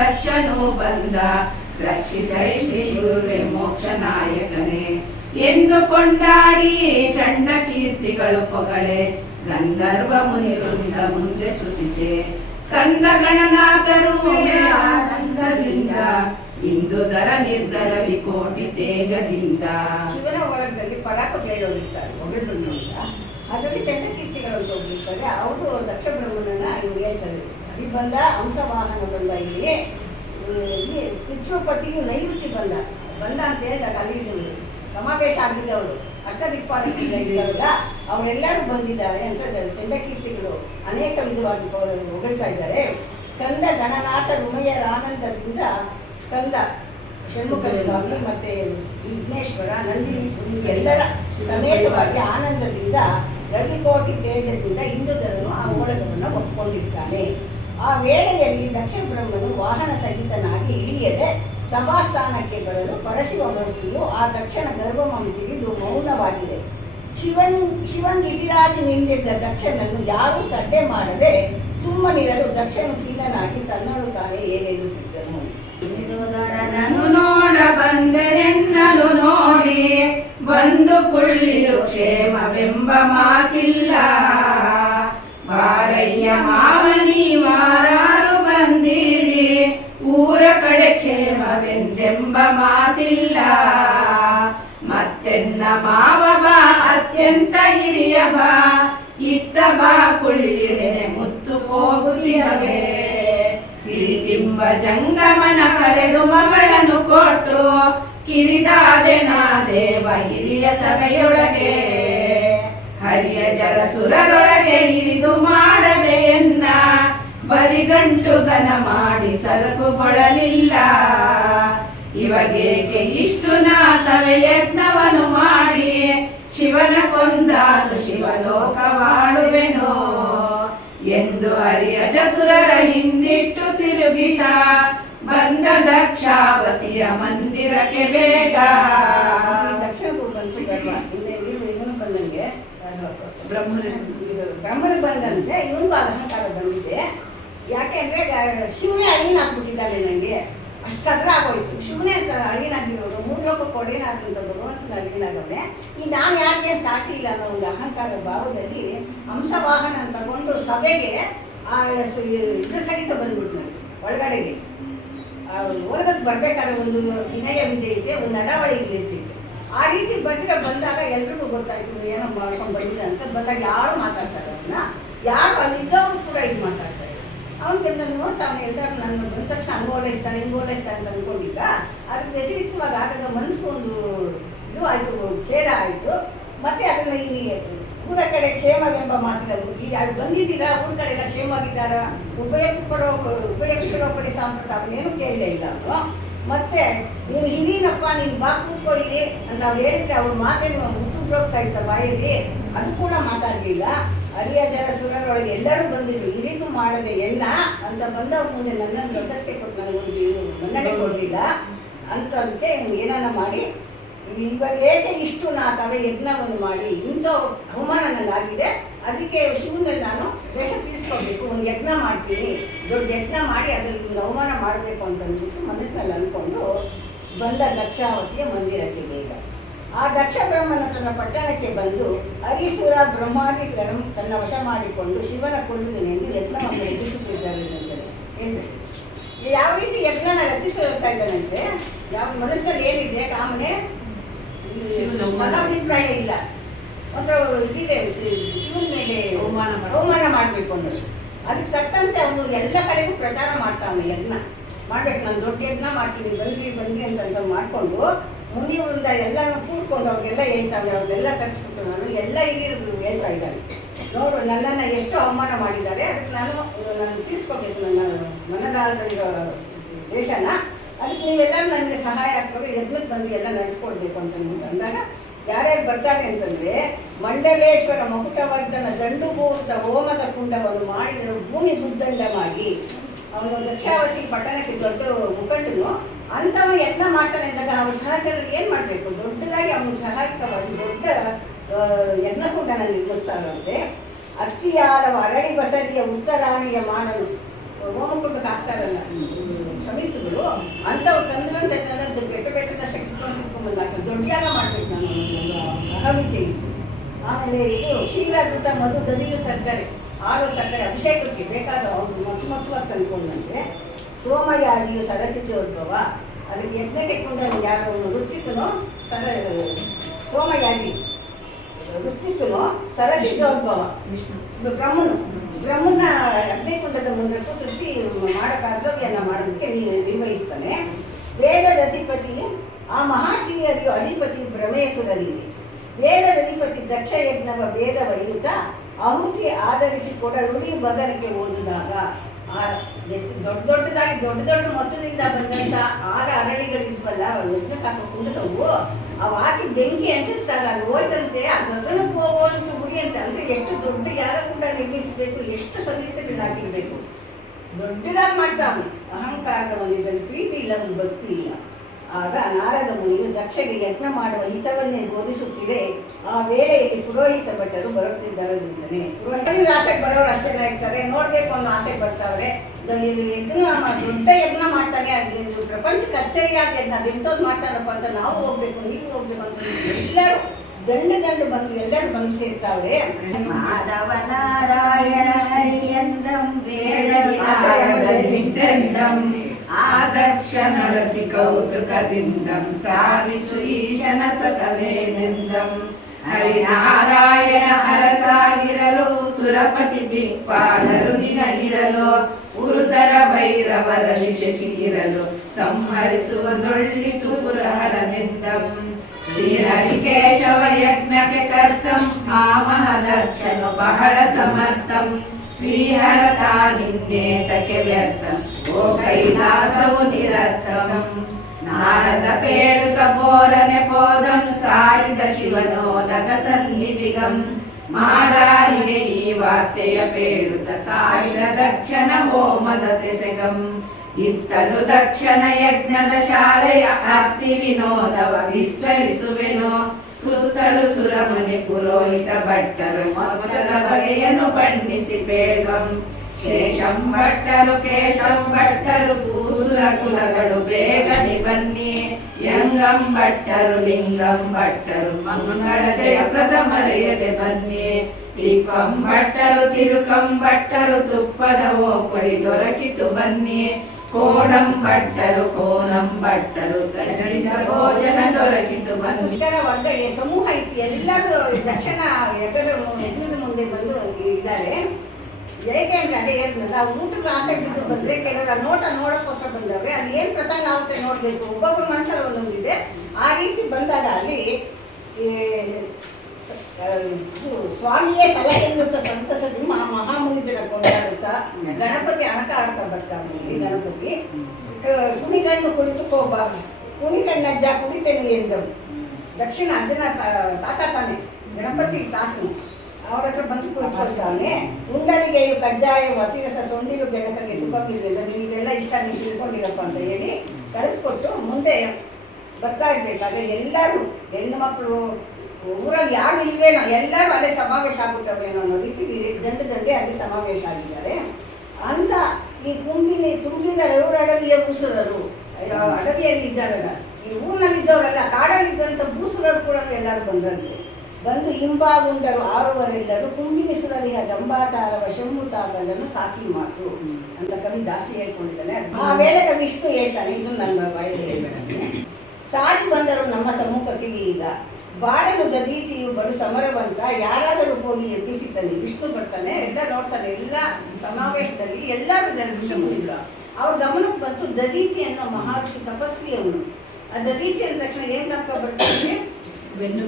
ದಕ್ಷನು ಬಂದ ರಕ್ಷಿಸೈ ಶ್ರೀ ಗುರುವೆ ಮೋಕ್ಷ ನಾಯಕನೇ ಎಂದು ಕೊಂಡಾಡಿ ಚಂಡ ಕೀರ್ತಿಗಳು ಪೊಗಳೆ ಗಂಧರ್ವ ಮುನಿರುಂದ ಮುಂದೆ ಸ್ತುತಿಸೆ ಸ್ಕಂದ ಗಣನಾಥರು ಆನಂದದಿಂದ ಇಂದು ದರ ನಿರ್ಧರ ವಿಕೋಟಿ ತೇಜದಿಂದ. ಶಿವನ ಒಳಗದಲ್ಲಿ ಪರಾಕ ಬೇಡೋರಿರ್ತಾರೆ, ಒಗಳು ಅಂತ ಅದರಲ್ಲಿ ಚಂಡಕೀರ್ತಿಗಳು ಅಂತ ಹೋಗಿರ್ತಾರೆ. ಅವರು ದಕ್ಷ ಬ್ರಹ್ಮನನ್ನ ಇವ್ರು ಹೇಳ್ತಾರೆ, ಅಲ್ಲಿ ಬಂದ ಹಂಸವಾಹನ ಬಂದ, ಇಲ್ಲಿ ಪಿತೃಪತಿಯು ನೈಋತಿ ಬಂದ ಅಂತ ಹೇಳಿದಾಗ ಅಲ್ಲಿ ಸಮಾವೇಶ ಆಗಿದೆ. ಅವರು ಅಷ್ಟದಿಕ್ಪಾಲಕರಲ್ಲ, ಅವರೆಲ್ಲರೂ ಬಂದಿದ್ದಾರೆ ಅಂತ ಚಂಡಕೀರ್ತಿಗಳು ಅನೇಕ ವಿಧವಾಗಿ ಹೊಗಳ್ತಾ ಇದ್ದಾರೆ. ಸ್ಕಂದ ಗಣನಾಥ ರುಮಯರ ಆನಂದದಿಂದ ಸ್ಕಂದ ಷಣ್ಮುಖ ಸ್ವಾಮಿ ಮತ್ತೆ ವಿಘ್ನೇಶ್ವರ ನಂದಿನಿ ಎಲ್ಲರ ಸಮೇತವಾಗಿ ಆನಂದದಿಂದ ರವಿಕೋಟಿ ತೇಜದಿಂದ ಇಂದುಧರನು ಆ ಓಲಗವನ್ನು ಒಪ್ಪಿಕೊಂಡಿರ್ತಾನೆ. ಆ ವೇಳೆಯಲ್ಲಿ ದಕ್ಷ ಬ್ರಹ್ಮನು ವಾಹನ ಸಹಿತನಾಗಿ ಇಳಿಯದೆ ಸಭಾಸ್ಥಾನಕ್ಕೆ ಬರಲು ಪರಶಿವ ಮೂರ್ತಿಯು ಆ ದಕ್ಷನ ಗರ್ಭವನ್ನು ತಿಳಿದು ಮೌನವಾಗಿದೆ. ಶಿವನಿಗಿರಾಗಿ ನಿಂತಿದ್ದ ದಕ್ಷನನ್ನು ಯಾರೂ ಸಡ್ಡೆ ಮಾಡದೆ ಸುಮ್ಮನಿರಲು ದಕ್ಷನು ಖಿನ್ನನಾಗಿ ತನ್ನಳು ತಾನೇ ಏನೆನ್ನುತ್ತಿದ್ದನು. ನಿನ್ನನ್ನು ನೋಡ ಬಂದೆನೆನ್ನಲು ನೋಡಿ ಬಂದು ಕುಳ್ಳಿರು ಕ್ಷೇಮವೆಂಬ ಮಾತಿಲ್ಲ. ಬಾರಯ್ಯ ಮಾವನಿ ಮಾರಾರು ಬಂದಿರಿ ಊರ ಕಡೆ ಕ್ಷೇಮವೆಂದೆಂಬ ಮಾತಿಲ್ಲ. ಮತ್ತೆನ್ನ ಮಾವ ಬಾ ಅತ್ಯಂತ ಹಿರಿಯ ಬಾ ಇತ್ತ ಬಾ ಕುಳಿರಿರೆನೆ ಮುತ್ತು ಹೋಗುತ್ತಿರವೇ. ತಿರಿತಿಂಬ ಜಂಗಮನ ಕರೆದು ಮಗಳನ್ನು ಕೊಟ್ಟು ಕಿರಿದಾದೆ ನಾ ದೇವ ಹಿರಿಯ ಸಭೆಯೊಳಗೆ. ಹರಿಯ ಜಲಸುರರೊಳಗೆ ಹಿರಿದು ಮಾಡದೆ ಎನ್ನ ಬರಿಗಂಟು ಘನ ಮಾಡಿ ಸರಕುಗೊಳ್ಳಲಿಲ್ಲ. ಇವಗೇಕೆ ಇಷ್ಟು ನಾತವೆ ಯಜ್ಞವನ್ನು ಮಾಡಿ ಶಿವನ ಕೊಂದಾದು ಶಿವಲೋಕವಾಡುವೆನೋ ಎಂದು ಹರಿಯ ಜಸುರರ ಹಿಂದಿಟ್ಟು ತಿರುಗಿತ ಬಂದ ದಕ್ಷಾವತಿಯ ಮಂದಿರಕ್ಕೆ ಬೇಗ. ದಕ್ಷಿಣಕ್ಕೂ ಬಂತು ಇವನು ಬಂದಂಗೆ ಬ್ರಹ್ಮನಿಗೆ ಬಂದಂತೆ ಇವನಿಗೂ ಅಲಂಕಾರ ಬಂದಿದೆ. ಯಾಕೆ ಅಂದರೆ ಶಿವನೇ ಅಳಿನಾಗ್ಬಿಟ್ಟಿದ್ದಾನೆ ನನಗೆ, ಅಷ್ಟು ಸದ್ರ ಆಗೋಯ್ತು. ಶಿವನೇ ಅಳಿನಾಗಿರೋರು 3 ಲೋಕಕ್ಕೆ ಒಡೆಯನಾದಂಥ ಭಗವಂತನ ಅಳಿನಾಗವನೆ. ಈ ನಾನು ಯಾಕೆ ಸಾಟಿ ಇಲ್ಲ ಅನ್ನೋ ಒಂದು ಅಹಂಕಾರ ಭಾವದಲ್ಲಿ ಹಂಸವಾಹನ ತಗೊಂಡು ಸಭೆಗೆ ಇದ್ರ ಸಹಿತ ಬಂದ್ಬಿಟ್ಟು ನನಗೆ ಒಳಗಡೆಗೆ ಹೊರಗಡೆ ಬರ್ಬೇಕಾದ್ರೆ ಒಂದು ವಿನಯ ವಿಧೇಯತೆ, ಒಂದು ನಡವಳಿಕೆ ಇರ್ತಿತ್ತು. ಆ ರೀತಿ ಬಂದಾಗ ಎಲ್ರಿಗೂ ಗೊತ್ತಾಯ್ತು ಏನೋ ಮಾಡ್ಕೊಂಡು ಬಂದಿಲ್ಲ ಅಂತ. ಬಂದಾಗ ಯಾರು ಮಾತಾಡ್ತಾರೆ ಅವ್ರನ್ನ, ಯಾರು ಅಲ್ಲಿದ್ದವರು ಕೂಡ ಇದು ಮಾತಾಡ್ತಾರೆ. ಅವನಿಗೆ ನಾನು ನೋಡ್ತಾನೆ ಎಲ್ಲರೂ ನನ್ನ ಬಂದ ತಕ್ಷಣ ಹಂಗೋಲೈಸ್ತಾನೆ ಹಿಂಗೋಲೈಸ್ತಾನೆ ಅಂತ ಅಂದ್ಕೊಂಡಿದ್ದ. ಅದಕ್ಕೆ ವ್ಯತಿರಿಕ್ತವಾಗಿ ಆದಾಗ ಮನಸ್ಸು ಒಂದು ಇದು ಆಯಿತು, ಖೇದ ಆಯಿತು. ಮತ್ತು ಅದನ್ನು ಈ ಊರ ಕಡೆ ಕ್ಷೇಮವೆಂಬ ಮಾತಿಲ್ಲ. ಈಗ ಅದು ಬಂದಿದ್ದೀರಾ ಊರ ಕಡೆ ಎಲ್ಲ ಕ್ಷೇಮವಾಗಿದ್ದಾರ, ಉಪಯೋಗಿಸಿರೋಪರಿ ಸಾಂಪ್ರದಾಯ ಅವನೇನು ಕೇಳಲೇ ಇಲ್ಲ ಅವನು. ಮತ್ತೆ ನೀನು ಹಿರೀನಪ್ಪ ನೀನು ಬಾ ಕೂತ್ಕೋ ಇಲ್ಲಿ ಅಂತ ಅವ್ರು ಹೇಳಿದ್ರೆ ಅವ್ರ ಮಾತೇನು ಹೋಗ್ತಾ ಇತ್ತ ಬಾಯಲ್ಲಿ, ಅದು ಕೂಡ ಮಾತಾಡಲಿಲ್ಲ. ಹರಿಯ ಜಲಸುರರೊಳಗೆ ಎಲ್ಲರೂ ಬಂದಿದ್ರು, ಹಿರಿಗೂ ಮಾಡದೆ ಎಲ್ಲ ಅಂತ ಬಂದವ್ರ ಮುಂದೆ ನನ್ನನ್ನು ದೊಡ್ಡಸ್ಕೆ ಕೊಟ್ಟು ನನಗೊಂದು ಮನ್ನಣೆ ಕೊಡಲಿಲ್ಲ ಅಂತ. ಅದಕ್ಕೆ ಏನಾನ ಮಾಡಿ ಇವಾಗ ಏಕೆ ಇಷ್ಟು ತವೆ ಯಜ್ಞವನ್ನು ಮಾಡಿ ಇಂಥ ಅವಮಾನ ನನಗಾಗಿದೆ, ಅದಕ್ಕೆ ಶಿವನಲ್ಲಿ ನಾನು ದೇಶ ತೀರಿಸ್ಕೋಬೇಕು, ಒಂದು ಯಜ್ಞ ಮಾಡ್ತೀನಿ, ದೊಡ್ಡ ಯಜ್ಞ ಮಾಡಿ ಅದರಲ್ಲಿ ಒಂದು ಅವಮಾನ ಮಾಡಬೇಕು ಅಂತ ಅಂದ್ಬಿಟ್ಟು ಮನಸ್ಸಿನಲ್ಲಿ ಅಂದ್ಕೊಂಡು ಬಂದ ದಕ್ಷಾವತಿಯ ಮಂದಿರಕ್ಕೆ ಬೇಗ. ಆ ದಕ್ಷ ಬ್ರಹ್ಮನ ತನ್ನ ಪಟ್ಟಣಕ್ಕೆ ಬಂದು ಹರಿಸುರ ಬ್ರಹ್ಮಾದಿಗಳನ್ನು ತನ್ನ ವಶ ಮಾಡಿಕೊಂಡು ಶಿವನ ಕೊಲ್ಲುವುದನೆಂದು ಯಜ್ಞವನ್ನು ರಚಿಸುತ್ತಿದ್ದಾರೆ ಅಂತಾರೆ. ಏನು ಯಾವ ರೀತಿ ಯಜ್ಞನ ರಚಿಸುತ್ತಾ ಇದ್ದಾನಂತೆ, ಯಾವ ಮನಸ್ಸಿನಲ್ಲಿ ಏನಿದೆ ಕಾಮನೆ ಅಭಿಪ್ರಾಯ ಇಲ್ಲ, ಒಂಥರ ಇದಿದೆ ಶಿವನ ಮೇಲೆ ಅವಮಾನ ಮಾಡಬೇಕು ಅನ್ನೋದು. ಅದಕ್ಕೆ ತಕ್ಕಂತೆ ಅವನು ಎಲ್ಲ ಕಡೆಗೂ ಪ್ರಚಾರ ಮಾಡ್ತಾವನು. ಯಜ್ಞ ಮಾಡ್ಬೇಕು, ನಾನು ದೊಡ್ಡ ಯಜ್ಞ ಮಾಡ್ತೀನಿ ಬನ್ನಿ ಅಂತ ಮಾಡಿಕೊಂಡು ಮುನಿಯವರಿಂದ ಎಲ್ಲನೂ ಕೂಡ್ಕೊಂಡು ಅವ್ರಿಗೆಲ್ಲ ಹೇಳ್ತಾನೆ. ಅವ್ರನ್ನೆಲ್ಲ ತರಿಸ್ಬಿಟ್ಟು ನಾನು ಎಲ್ಲ ಹಿರಿಯರು ಹೇಳ್ತಾ ಇದ್ದಾನೆ, ನೋಡು ನನ್ನನ್ನು ಎಷ್ಟು ಅವಮಾನ ಮಾಡಿದ್ದಾರೆ, ಅದಕ್ಕೆ ನಾನು ತಿಳಿಸ್ಕೋಬೇಕು ನನ್ನ ಮನದಾಳದಲ್ಲಿರೋ ದೇಶನ. ಅದಕ್ಕೆ ನೀವೆಲ್ಲರೂ ನನಗೆ ಸಹಾಯ ಆಗ್ತದೆ, ಯಜ್ಞಕ್ಕೆ ಬಂದು ಎಲ್ಲ ನಡೆಸ್ಕೊಡ್ಬೇಕು ಅಂತ ಅಂದಾಗ ಯಾರ್ಯಾರು ಬರ್ತಾರೆ ಅಂತಂದರೆ ಮಂಡಲೇಶ್ವರ ಮಕುಟವರ್ಧನ ದಂಡುಗೂರ್ತ ಹೋಮದ ಕುಂಡವನ್ನು ಮಾಡಿದರು ಭೂಮಿ ಬುದ್ಧಂಡವಾಗಿ. ಅವನು ದಕ್ಷಾವತಿ ಪಟ್ಟಣಕ್ಕೆ ದೊಡ್ಡ ಮುಖಂಡನು ಅಂಥವ ಯತ್ನ ಮಾಡ್ತಾನೆ ಅಂದಾಗ ಅವ್ರ ಸಹಚರರಿಗೆ ಏನು ಮಾಡಬೇಕು, ದೊಡ್ಡದಾಗಿ ಅವನಿಗೆ ಸಹಾಯಕವಾಗಿ ದೊಡ್ಡ ಯಜ್ಞಕುಂಡನ ನಿರ್ಮಿಸ್ತಾರಂತೆ. ಅತ್ತಿಯಾದವ ಅರಳಿ ಬಸರಿಯ ಉತ್ತರಾಣಿಯ ಮಾನನು ಹೋಮಕುಂಡಕ್ಕೆ ಹಾಕ್ತಾರಲ್ಲ ಸಮಿತಿಗಳು, ಅಂಥವು ತಂದ್ರಂತೆ ಬೆಟ್ಟದಷ್ಟು ಕಿತ್ಕೊಂಡು ದೊಡ್ಡ ಯಾಗ ಮಾಡ್ಬೇಕು ನಾನು ಅಹಮಿಕೆ. ಆಮೇಲೆ ಇದು ಕ್ಷೀರಾಕೃತ ಮಧು ಗದಿಯು ಸಕ್ಕರೆ 6 ಸಕ್ಕರೆ ಅಭಿಷೇಕಕ್ಕೆ ಬೇಕಾದ ಅವರು ಮತ್ತು ಅಂತ ಅಂದ್ಕೊಂಡಂತೆ. ಸೋಮಯಾಜಿಯು ಸರಸ್ವತಿಯೋದ್ಭವ, ಅದಕ್ಕೆ ಯಜ್ಞಕ್ಕೆ ಕೊಂಡನು ಯಾರು ಋತ್ವಿಕನು ಸೋಮಯಾಜಿ ಋತ್ವಿಕನು ಸರಸ್ವತಿಯೋದ್ಭವ ಬ್ರಹ್ಮನ ಅಗ್ನಿಕುಂಡದ ಮುಂದೆ ಸೃಷ್ಟಿ ಮಾಡೋ ಕರ್ತವ್ಯನ ಮಾಡೋದಕ್ಕೆ ನಿರ್ವಹಿಸ್ತಾನೆ. ವೇದದ ಅಧಿಪತಿ ಆ ಮಹಾಶ್ರೀಯರಿಯು ಅಧಿಪತಿ ಭ್ರಮೇಶ್ವರರಿಗೆ. ವೇದದ ಅಧಿಪತಿ ದಕ್ಷ ಯಜ್ಞವ ವೇದವರಿಯುತ ಆಹುತಿ ಆಧರಿಸಿ ಕೊಡಲುಡಿ ಬಗರಿಗೆ ಓದಿದಾಗ ದೊಡ್ಡದಾಗಿ ದೊಡ್ಡ ಮೊತ್ತದಿಂದ ಬಂದಂಥ 6 ಅರಳಿಗಳಿದ್ವಲ್ಲ ಯಜ್ಞಕ್ಕೆ ಹಾಕೋ ಕುಂಡದವು, ಅವು ಹಾಕಿ ಬೆಂಕಿ ಅಂಟಿಸಿದಾಗ ಅದು ಹೋಯ್ತಂತೆ. ಆ ಗಗನಕ್ಕೆ ಹೋಗುವಂಥ ಗುಡಿ ಅಂತ ಅಂದರೆ ಎಷ್ಟು ದೊಡ್ಡ ಯಾರ ಕೂಡ ನಿರ್ಮಿಸಬೇಕು, ಎಷ್ಟು ಸಂಗೀತಗಳಾಗಿರಬೇಕು, ದೊಡ್ಡದಾಗಿ ಮಾಡ್ತಾವೆ. ಅಹಂಕಾರದ ಒಂದು ಇದರಲ್ಲಿ ಪ್ರೀತಿ ಇಲ್ಲ, ಒಂದು ಭಕ್ತಿ ಇಲ್ಲ. ಆಗ ನಾರದ ಮುನಿಯು ದಕ್ಷಗೆ ಯಜ್ಞ ಮಾಡುವ ಹಿತವನ್ನೇ ಬೋಧಿಸುತ್ತಿರೆ. ಆ ವೇಳೆಯಲ್ಲಿ ಪುರೋಹಿತ ಭಟ್ಟರು ಬರುತ್ತಿದ್ದರಂತಾನೆ. ಪುರೋಹಿತ ಆಸೆಗೆ ಬರೋರು ಅಷ್ಟೇ ಇರ್ತಾರೆ, ನೋಡ್ಬೇಕು ಅನ್ನೋ ಆಸೆಗೆ ಬರ್ತಾವ್ರೆ. ಯಜ್ಞ ದೊಡ್ಡ ಯಜ್ಞ ಮಾಡ್ತಾನೆ, ಅದು ಪ್ರಪಂಚಕ್ಕೆ ಅಚ್ಚರಿಯಾದ ಯಜ್ಞ, ಅದೆಂಥದ್ದು ಮಾಡ್ತಾರಪ್ಪ ಅಂತ ನಾವು ಹೋಗ್ಬೇಕು, ನೀವು ಹೋಗ್ಬೇಕು ಅಂತ ಎಲ್ಲರೂ ದಂಡು ಬಂದು ಎಲ್ಲರೂ ಬಂದು ಸೇರ್ತಾವ್ರೆ. ಮಾಧವ ನಾರಾಯಣ ಹರಿಯಂದಂ ವೇದವಿನಾರದಲ್ಲಿದ್ದೆಂದಂ ಆದಕ್ಷ ನಡತಿ ಕೌತುಕದಿಂದಂ ಸಾಧಿಸು ಈಶನ ಸಕವೇನೆಂದಂ. ಹರಿನಾರಾಯಣ ಅರಸಾಗಿರಲು ಸುರಪತಿ ದಿಕ್ಪಾಲರು ನಿನಗಿರಲು ಉರುತರ ಭೈರವರ ಶಶಿರಲು ಸಂಹರಿಸುವುದೊಳ್ಳಿತು ಪುರಹರನೆಂದಂ. ಶ್ರೀಹರಿಕೇಶವ ಯಜ್ಞಕ್ಕೆ ಕರ್ತಂ ಆ ಮಹದಕ್ಷನು ಬಹಳ ಸಮರ್ಥಂ. ಶ್ರೀಹರ ತಾನಿನ್ನೇತಕ್ಕೆ ವ್ಯರ್ಥಂ ಓ ಕೈಲಾಸವು ನಿರರ್ಥಂ. ನಾರದ ಪೇಳುತ ಬೋರನೆ ಪೋದನು ಸಾರಿದ ಶಿವನೋ ಲಗ ಸನ್ನಿಧಿಗಂ. ಮಾರಾರಿಗೆ ಈ ವಾರ್ತೆಯ ಪೇಳುತ ಸಾರಿದ ದಕ್ಷನ ಹೋಮದ ತೆಸೆಗಂ. ಇತ್ತಲು ದಕ್ಷನ ಯಜ್ಞದ ಶಾಲೆಯ ಆರ್ತಿ ವಿನೋದವ ವಿಸ್ತರಿಸುವೆನೋ. ಸುತ್ತಲು ಸುರಮನೆ ಪುರೋಹಿತ ಭಟ್ಟರು ಮೊದಲ ಬಗೆಯನ್ನು ಬಣ್ಣಿಸಿ ಪೇಳ್ವಂ. ಶೇಷಂ ಭಟ್ಟರು ಕೇಶಂ ಭಟ್ಟರು ಭೂಸುರ ಕುಲಗಳು ಬೇಗನೆ ಬನ್ನಿ. ಯಂಗಂ ಭಟ್ಟರು ಲಿಂಗಂ ಭಟ್ಟರು ಮಂಗಳ ಜಯಪ್ರದ ಮರೆಯದೆ ಬನ್ನಿ. ತಿಪ್ಪಂ ಭಟ್ಟರು ತಿರುಕಂ ಭಟ್ಟರು ತುಪ್ಪದ ಓಕುಳಿ ದೊರಕಿತು ಬನ್ನಿ. ಕೋಣಂ ಭಟ್ಟರು ಕೋನಂ ಭಟ್ಟರು ಗಡಿದ ಭೋಜನ ದೊರಕಿತು ಬನ್ನಿ. ಇದರ ವರ್ಗಗೆ ಸಮೂಹ ಇತ್ತು, ಎಲ್ಲರೂ ದಕ್ಷಿಣ ಯಜ್ಞದ ಮುಂದೆ ಬಂದು ಇದ್ದಾರೆ. ಏಕೆ ಅಂದ್ರೆ ಅದೇ ಹೇಳಿದ್ನಲ್ಲ, ಊಟದ ಆಸೆ ಬಿಟ್ಟು ಬಂದ್ರೆ ಕೆಲವರು ನೋಡಕ್ಕೋಸ್ಕರ ಬಂದವ್ರೆ. ಅದು ಏನ್ ಪ್ರಸಂಗ ಆಗುತ್ತೆ ನೋಡ್ಬೇಕು, ಒಬ್ಬೊಬ್ಬರ ಮನಸ್ಸಲ್ಲಿ ಒಂದೊಂದಿದೆ. ಆ ರೀತಿ ಬಂದಾಗ ಅಲ್ಲಿ ಸ್ವಾಮಿಯೇ ಸಲಹೆಯಿಂದ ಸಂತಸದಿ ಮಹಾಮುನಿಜನ ಕೊಂಡಾಡುತ್ತಾ ಗಣಪತಿ ಅಣಕ ಆಡ್ತಾ ಬರ್ತಾನೆ. ಗಣಪತಿ ಕುಣಿಗಣ್ಣು ಕುಳಿತು ಕುಣಿಗಣ್ಣಜ್ಜ ಕುಳಿತೇನೆ ಎಂದವು. ದಕ್ಷಿಣ ಅಜ್ಜನ ತಾತ ತಾನೆ, ಗಣಪತಿ ತಾತನು. ಅವರ ಹತ್ರ ಬಂದು ಕುಳಿತುಕೊಳ್ತಾನೆ. ಉಂಡಲಿಗೆಯು ಕಜ್ಜಾಯ ಅತಿರಸ ಸೊಂಡಿಲು ಬೆನಕಗೆ ಸುಖವಿಲ್ಲ, ನೀವೆಲ್ಲ ಇಷ್ಟ ನೀವು ತಿಳ್ಕೊಂಡಿರಪ್ಪ ಅಂತ ಹೇಳಿ ಕಳಿಸ್ಕೊಟ್ಟು ಮುಂದೆ ಬರ್ತಾ ಇರ್ಬೇಕಾದ್ರೆ ಎಲ್ಲರೂ ಹೆಣ್ಣು ಮಕ್ಕಳು ಊರಲ್ಲಿ ಯಾರು ಇಲ್ವೇನೋ ಎಲ್ಲರೂ ಅಲ್ಲೇ ಸಮಾವೇಶ ಆಗ್ಬಿಟ್ಟವೇನೋ ಅನ್ನೋ ರೀತಿ ದಂಡೆ ಅಲ್ಲಿ ಸಮಾವೇಶ ಆಗಿದ್ದಾರೆ ಅಂತ. ಈ ತುಂಬಿನ ಅಡವಿಯ ಬೂಸುರರು ಅಡವಿಯಲ್ಲಿ ಇದ್ದಾರಲ್ಲ, ಈ ಊರಿನಲ್ಲಿದ್ದವರೆಲ್ಲ ಕಾಡಲ್ಲಿದ್ದಂಥ ಬೂಸುರರು ಕೂಡ ಎಲ್ಲರೂ ಬಂದ್ರಂತೆ. ಬಂದು ಹಿಂಬಾಗುಂಡರು ಆರುವರೆಲ್ಲರೂ ಕುಂಬಿನಿಸುರಲಿಯ ದಂಬಾಚಾರವ ಶಂಭುತಾಗಲನ್ನು ಸಾಕಿ ಮಾತು ಅಂತ ಕವಿ ಜಾಸ್ತಿ ಹೇಳ್ಕೊಂಡಿದ್ದಾನೆ. ಆ ವೇಳೆಗೆ ವಿಷ್ಣು ಹೇಳ್ತಾನೆ, ಇದು ನನ್ನ ಬಾಯಲ್ಲಿ ಹೇಳ್ಬೇಡ. ಸಾರಿ ಬಂದರು ನಮ್ಮ ಸಮ್ಮುಖಕ್ಕೆ ಈಗ ಬಾಳಲು ದದೀಚಿಯು ಬರು ಸಮರವಂತ ಯಾರಾದರೂ ಹೋಗಿ ಎಬ್ಬಿಸಿದ್ದಾನೆ. ವಿಷ್ಣು ಬರ್ತಾನೆ, ಎಲ್ಲ ನೋಡ್ತಾನೆ, ಎಲ್ಲ ಸಮಾವೇಶದಲ್ಲಿ ಎಲ್ಲರೂ ವಿಷ್ಣುವಿಲ್ಲ. ಅವ್ರ ಗಮನಕ್ಕೆ ಬಂತು ದದೀಚಿ ಅನ್ನೋ ಮಹರ್ಷಿ ತಪಸ್ವಿ ಅವನು. ಆ ದದೀಚಿ ಅಂದ ತಕ್ಷಣ ಏನ್ ನಕ್ಕ ಬರ್ತಾನೆ, ವಿಷ್ಣು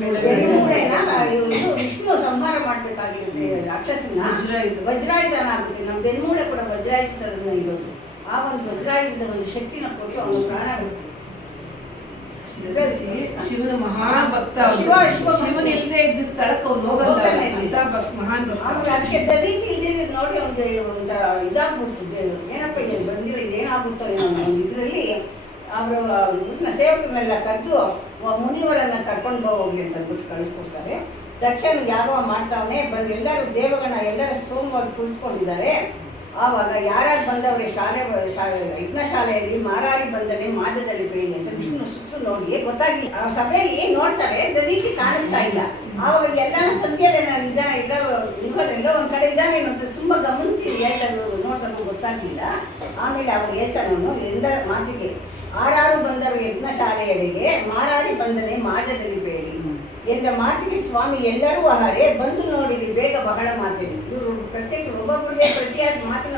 ಸಂಹಾರ ಮಾಡ್ಬೇಕಾಗಿರುತ್ತೆ ರಾಕ್ಷಸನ. ವಜ್ರಾಯುಧನಾಗುತ್ತೆ, ನಮ್ಮ ಬೆನ್ಮೂಳೆ ಕೂಡ ವಜ್ರಾಯುಧ ಇರೋದು. ಆ ಒಂದು ವಜ್ರಾಯುಧದ ಒಂದು ಶಕ್ತಿನ ಕೊಟ್ಟು ಅವನು ಪ್ರಾಣ ಬಿಡ್ತೀವಿ. ಶಿವನ ಮಹಾನ್ ಭಕ್ತ, ಶಿವನ ಇಲ್ಲದೆ ಇದ್ದ ಸ್ಥಳಕ್ಕೆ ಅವ್ನು ಹೋಗಲ್ಲ, ಮಹಾನ್ ಭಕ್ತ. ಅದಕ್ಕೆ ದದೀಚಿ ಇಲ್ಲದೆ ನೋಡಿ ಅವ್ನಿಗೆ ಒಂಥರ ಇದಾಗ್ಬಿಡ್ತಿದ್ದೆ, ಏನಪ್ಪ ಇಲ್ಲಿ ಬಂದಿಲ್ಲ, ಇದೇನಾಗುತ್ತೋ ಏನೋ ಒಂದು ಇದರಲ್ಲಿ. ಅವರು ಸೇವಕರನ್ನೆಲ್ಲ ಕರೆದು ಮುನಿವರನ್ನ ಕರ್ಕೊಂಡು ಹೋಗಿ ಅಂತ ಅಂದ್ಬಿಟ್ಟು ಕಳಿಸ್ಕೊಡ್ತಾರೆ. ದಕ್ಷಿಣ ಯಾಗವ ಮಾಡ್ತಾವನೆ ಬಂದು ಎಲ್ಲರೂ ದೇವಗಣ ಎಲ್ಲರ ಸ್ತೋಮವಾಗಿ ಕುಳಿತುಕೊಂಡಿದ್ದಾರೆ. ಆವಾಗ ಯಾರ್ಯಾರು ಬಂದವ್ರೆ ಯಜ್ಞ ಶಾಲೆಯಲ್ಲಿ ಮಾರಾರಿ ಬಂದನೆ ಮಾದದಲ್ಲಿ ಬೇಡಿ ಅಂತ ವಿಷ್ಣು ಸುತ್ತು ನೋಡಿ ಗೊತ್ತಾಗಿಲ್ಲ. ಆ ಸಭೆಯಲ್ಲಿ ನೋಡ್ತಾರೆ, ದದೀಚಿ ಕಾಣಿಸ್ತಾ ಇಲ್ಲ. ಆವಾಗ ಎಲ್ಲನ ಸಂಖ್ಯೆಯಲ್ಲಿ ನಾನು ಇವರೆಲ್ಲ ಒಂದ್ ಕಡೆ ಇದ್ದಾನೆ ಅಂತ ತುಂಬಾ ಗಮನಿಸಿ ಹೇಳ್ತಾನು, ನೋಡ್ತಾನು ಗೊತ್ತಾಗ್ಲಿಲ್ಲ. ಆಮೇಲೆ ಅವ್ರು ಹೇಳ್ತಾನು ಎಲ್ಲರ ಮಾತಿಗೆ ಆರಾರು ಬಂದರು ಯಜ್ಞ ಶಾಲೆಯಡೆಗೆ ಮಾರಾರಿ ಬಂದನೆ ಮಾಜದಲ್ಲಿ ಬೇಡಿ ಎಂದ ಮಾತಿಗೆ ಸ್ವಾಮಿ ಎಲ್ಲರೂ ಆಹಾರೆ ಬಂದು ನೋಡಿರಿ ಬೇಗ ಬಹಳ ಮಾತೇನು. ಇವರು ಪ್ರತ್ಯೇಕ ಒಬ್ಬೊಬ್ಬರಿಗೆ ಪ್ರತಿಯಾಗಿ ಮಾತಿನ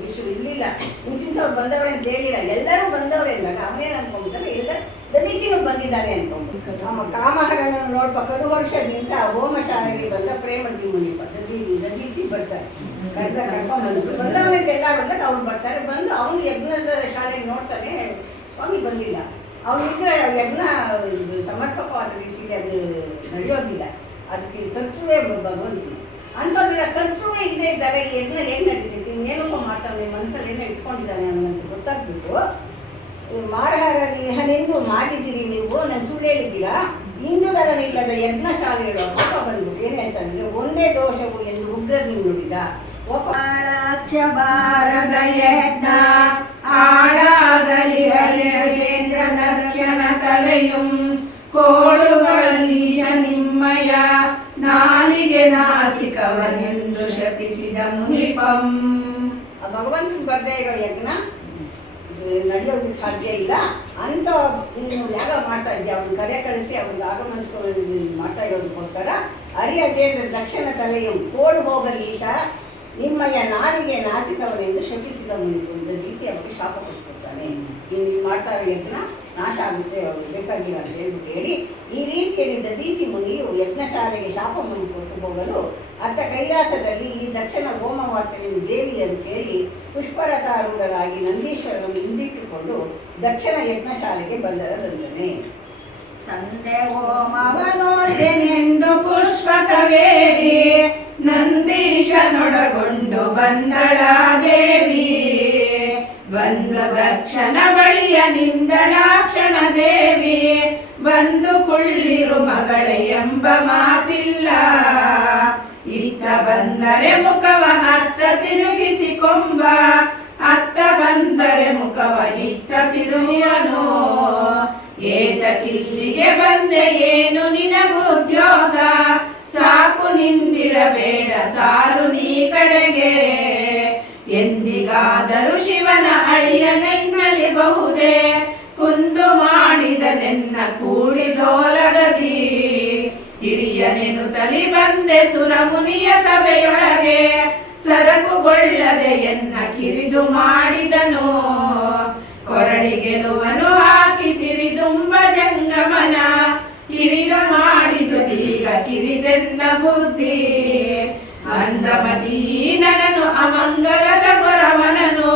ವಿಷಯ ಇರಲಿಲ್ಲ. ಇಂತಿಂಥವ್ರು ಬಂದವ್ರೆ ಅಂತ ಹೇಳಿಲ್ಲ, ಎಲ್ಲರೂ ಬಂದವ್ರೆ ಅಂದಾಗ ಅವನೇನು ಅನ್ಕೊಂಡ್ಬಿಟ್ಟಾರೆ, ಎಲ್ಲ ದದೀಚಿನೂ ಬಂದಿದ್ದಾನೆ ಅನ್ಕೊಂಡ್ಬಿಟ್ಟು. ಕಾಮಹರನನ್ನು ನೋಡ್ಬೇಕು, ಕರುವರ್ಷದಿಂದ ಹೋಮ ಶಾಲೆಗೆ ಬಂದ ಪ್ರೇಮದಿ ಮುನಿಪ ದದೀಚಿ ಬರ್ತಾರೆ. ಕರ್ಕೊಂಡ್ಬಂದು ಬಂದವನೇ ಎಲ್ಲರೂ ಅಲ್ಲ, ಅವ್ರು ಬರ್ತಾರೆ. ಬಂದು ಅವನು ಯಜ್ಞದ ಶಾಲೆಗೆ ನೋಡ್ತಾನೆ, ಸ್ವಾಮಿ ಬಂದಿಲ್ಲ. ಅವನಿದ್ರೆ ಯಜ್ಞ ಸಮರ್ಪಕವಾದ ರೀತಿಯಲ್ಲಿ ಅದು ನಡೆಯೋದಿಲ್ಲ. ಅದಕ್ಕೆ ಕರ್ತೃವೇ ಭಗವಂತನು ಅಂಥದ್ದೆಲ್ಲ ಕರ್ತೃವೇ ಇಲ್ಲದೆ ಇದ್ದಾಗ ಯಜ್ಞ ಹೇಗೆ ನಡೀತೈತಿ, ಇನ್ನೇನಪ್ಪ ಮಾಡ್ತಾನೆ, ಮನಸ್ಸಲ್ಲಿ ಏನೋ ಇಟ್ಕೊಂಡಿದ್ದಾನೆ ಅನ್ನೋಂತ ಗೊತ್ತಾಗ್ಬಿಟ್ಟು ಮಾರಹಾರನೆಂದು ಮಾಡಿದ್ದೀರಿ ನೀವು, ನನ್ನ ಸುಳ್ಳು ಹೇಳಿದ್ದೀರಾ. ಇಂದುದರನಿಲ್ಲದ ಯಜ್ಞಶಾಲೆಗಳು ಪಾಪ ಬಂದ್ಬಿಟ್ಟು ಏನಂತಂದ್ರೆ ಒಂದೇ ದೋಷವು ಎಂದು ಉಗ್ರನಿ ನುಡಿದ. ಬಾರದ ಯಜ್ಞ ಆಡಾಗಲಿ ಹರೇಂದ್ರ ದಕ್ಷಿಣ ತಲೆಯುಂ ಕೋಳುಗಳಲ್ಲೀಶ ನಿಮ್ಮಯ ನಾಲಿಗೆ ನಾಸಿಕವನೆಂದು ಶಪಿಸಿದ ಮುನಿಪಂ. ಭಗವಂತನ ಬರ್ದೇ ಇರೋ ಯಜ್ಞ ನಡೆಯೋದಕ್ಕೆ ಸಾಧ್ಯ ಇಲ್ಲ ಅಂತ ನೀನು ಯಾಗ ಮಾಡ್ತಾ ಇದ್ದೆ. ಅವ್ನ ಕರೆ ಕಳಿಸಿ ಅವ್ರಿಗೆ ಆಗಮನಿಸ್ಕೊಂಡು ಮಾಡ್ತಾ ಇರೋದಕ್ಕೋಸ್ಕರ ಅರಿಯಜೇಂದ್ರ ದಕ್ಷಿಣ ತಲೆಯು ಕೋಡು ಹೋಗಲಿ ಈಶ ನಿಮ್ಮಯ್ಯ ನಾಲಿಗೆ ನಾಸಿಕವನೆಂದು ಶಪಿಸಿದ ಒಂದು ರೀತಿ ಅವರಿಗೆ ಶಾಪ ಕೊಟ್ಕೊಡ್ತಾನೆ. ನೀವು ಮಾಡ್ತಾ ಇರೋ ಯಜ್ಞ ನಾಶ ಆಗುತ್ತೆ, ಅವ್ರಿಗೆ ಬೇಕಾಗಿಲ್ಲ ಅಂತ ಹೇಳ್ಬಿಟ್ಟು ಹೇಳಿ ಈ ರೀತಿಯಲ್ಲಿ ದಧೀಚಿ ಮುನಿಯು ಯಜ್ಞಶಾಲೆಗೆ ಶಾಪವನ್ನು ಕೊಟ್ಟು ಹೋಗಲು ಅತ್ತ ಕೈಲಾಸದಲ್ಲಿ ಈ ದಕ್ಷಿಣ ಹೋಮವಾರ್ತೆಯನ್ನು ದೇವಿಯನ್ನು ಕೇಳಿ ಪುಷ್ಪರಥಾರೂಢರಾಗಿ ನಂದೀಶ್ವರನನ್ನು ಹಿಂದಿಟ್ಟುಕೊಂಡು ದಕ್ಷಿಣ ಯಜ್ಞಶಾಲೆಗೆ ಬಂದರದಂತನೆ. ತಂದೆ ಹೋಮವನೋಡೆನೆಂದು ಪುಷ್ಪಕವೇರಿ ನಂದೀಶನೊಡಗೊಂಡು ಬಂದಳ ದೇವಿ. ಬಂದು ದಕ್ಷನ ಬಳಿಯ ನಿಂದಳಾಕ್ಷಣ ದೇವಿ ಬಂದು ಕುಳ್ಳಿರು ಮಗಳೇ ಎಂಬ ಮಾತಿಲ್ಲ. ಇತ್ತ ಬಂದರೆ ಮುಖವ ಅತ್ತ ತಿರುಗಿಸಿ ಕೊಂಬ, ಅತ್ತ ಬಂದರೆ ಮುಖವ ಇತ್ತ ತಿರುಗುವನು. ಏತಕ್ಕಿಲ್ಲಿಗೆ ಬಂದೆ ಏನು ನಿನಗುದ್ಯೋಗ, ಸಾಕು ನಿಂದಿರಬೇಡ ಸಾರು ನೀ ಕಡೆಗೆ. ಎಂದಿಗಾದರೂ ಶಿವನ ಅಳಿಯನೆನ್ನಲಿ ಬಹುದೇ ಕುಂದು ಮಾಡಿದ ನೆನ್ನ ಕೂಡಿದೋಲಗದಿ. ಹಿರಿಯನೆನು ತಲಿ ಬಂದೆ ಸುರಮುನಿಯ ಸಭೆಯೊಳಗೆ ಸರಕುಗೊಳ್ಳದೆ ಎನ್ನ ಕಿರಿದು ಮಾಡಿದನು. ಕೊರಳಿಗೆಲುವನು ಹಾಕಿ ತಿರಿದುಂಬ ಜಂಗಮನ ಹಿರಿದ ಮಾಡಿದುದೀಗ ಕಿರಿದೆನ್ನ ಬುದ್ಧಿ. ಮಂದಮತಿಹೀನನನು ಅಮಂಗಲದ ಗೊರವನನು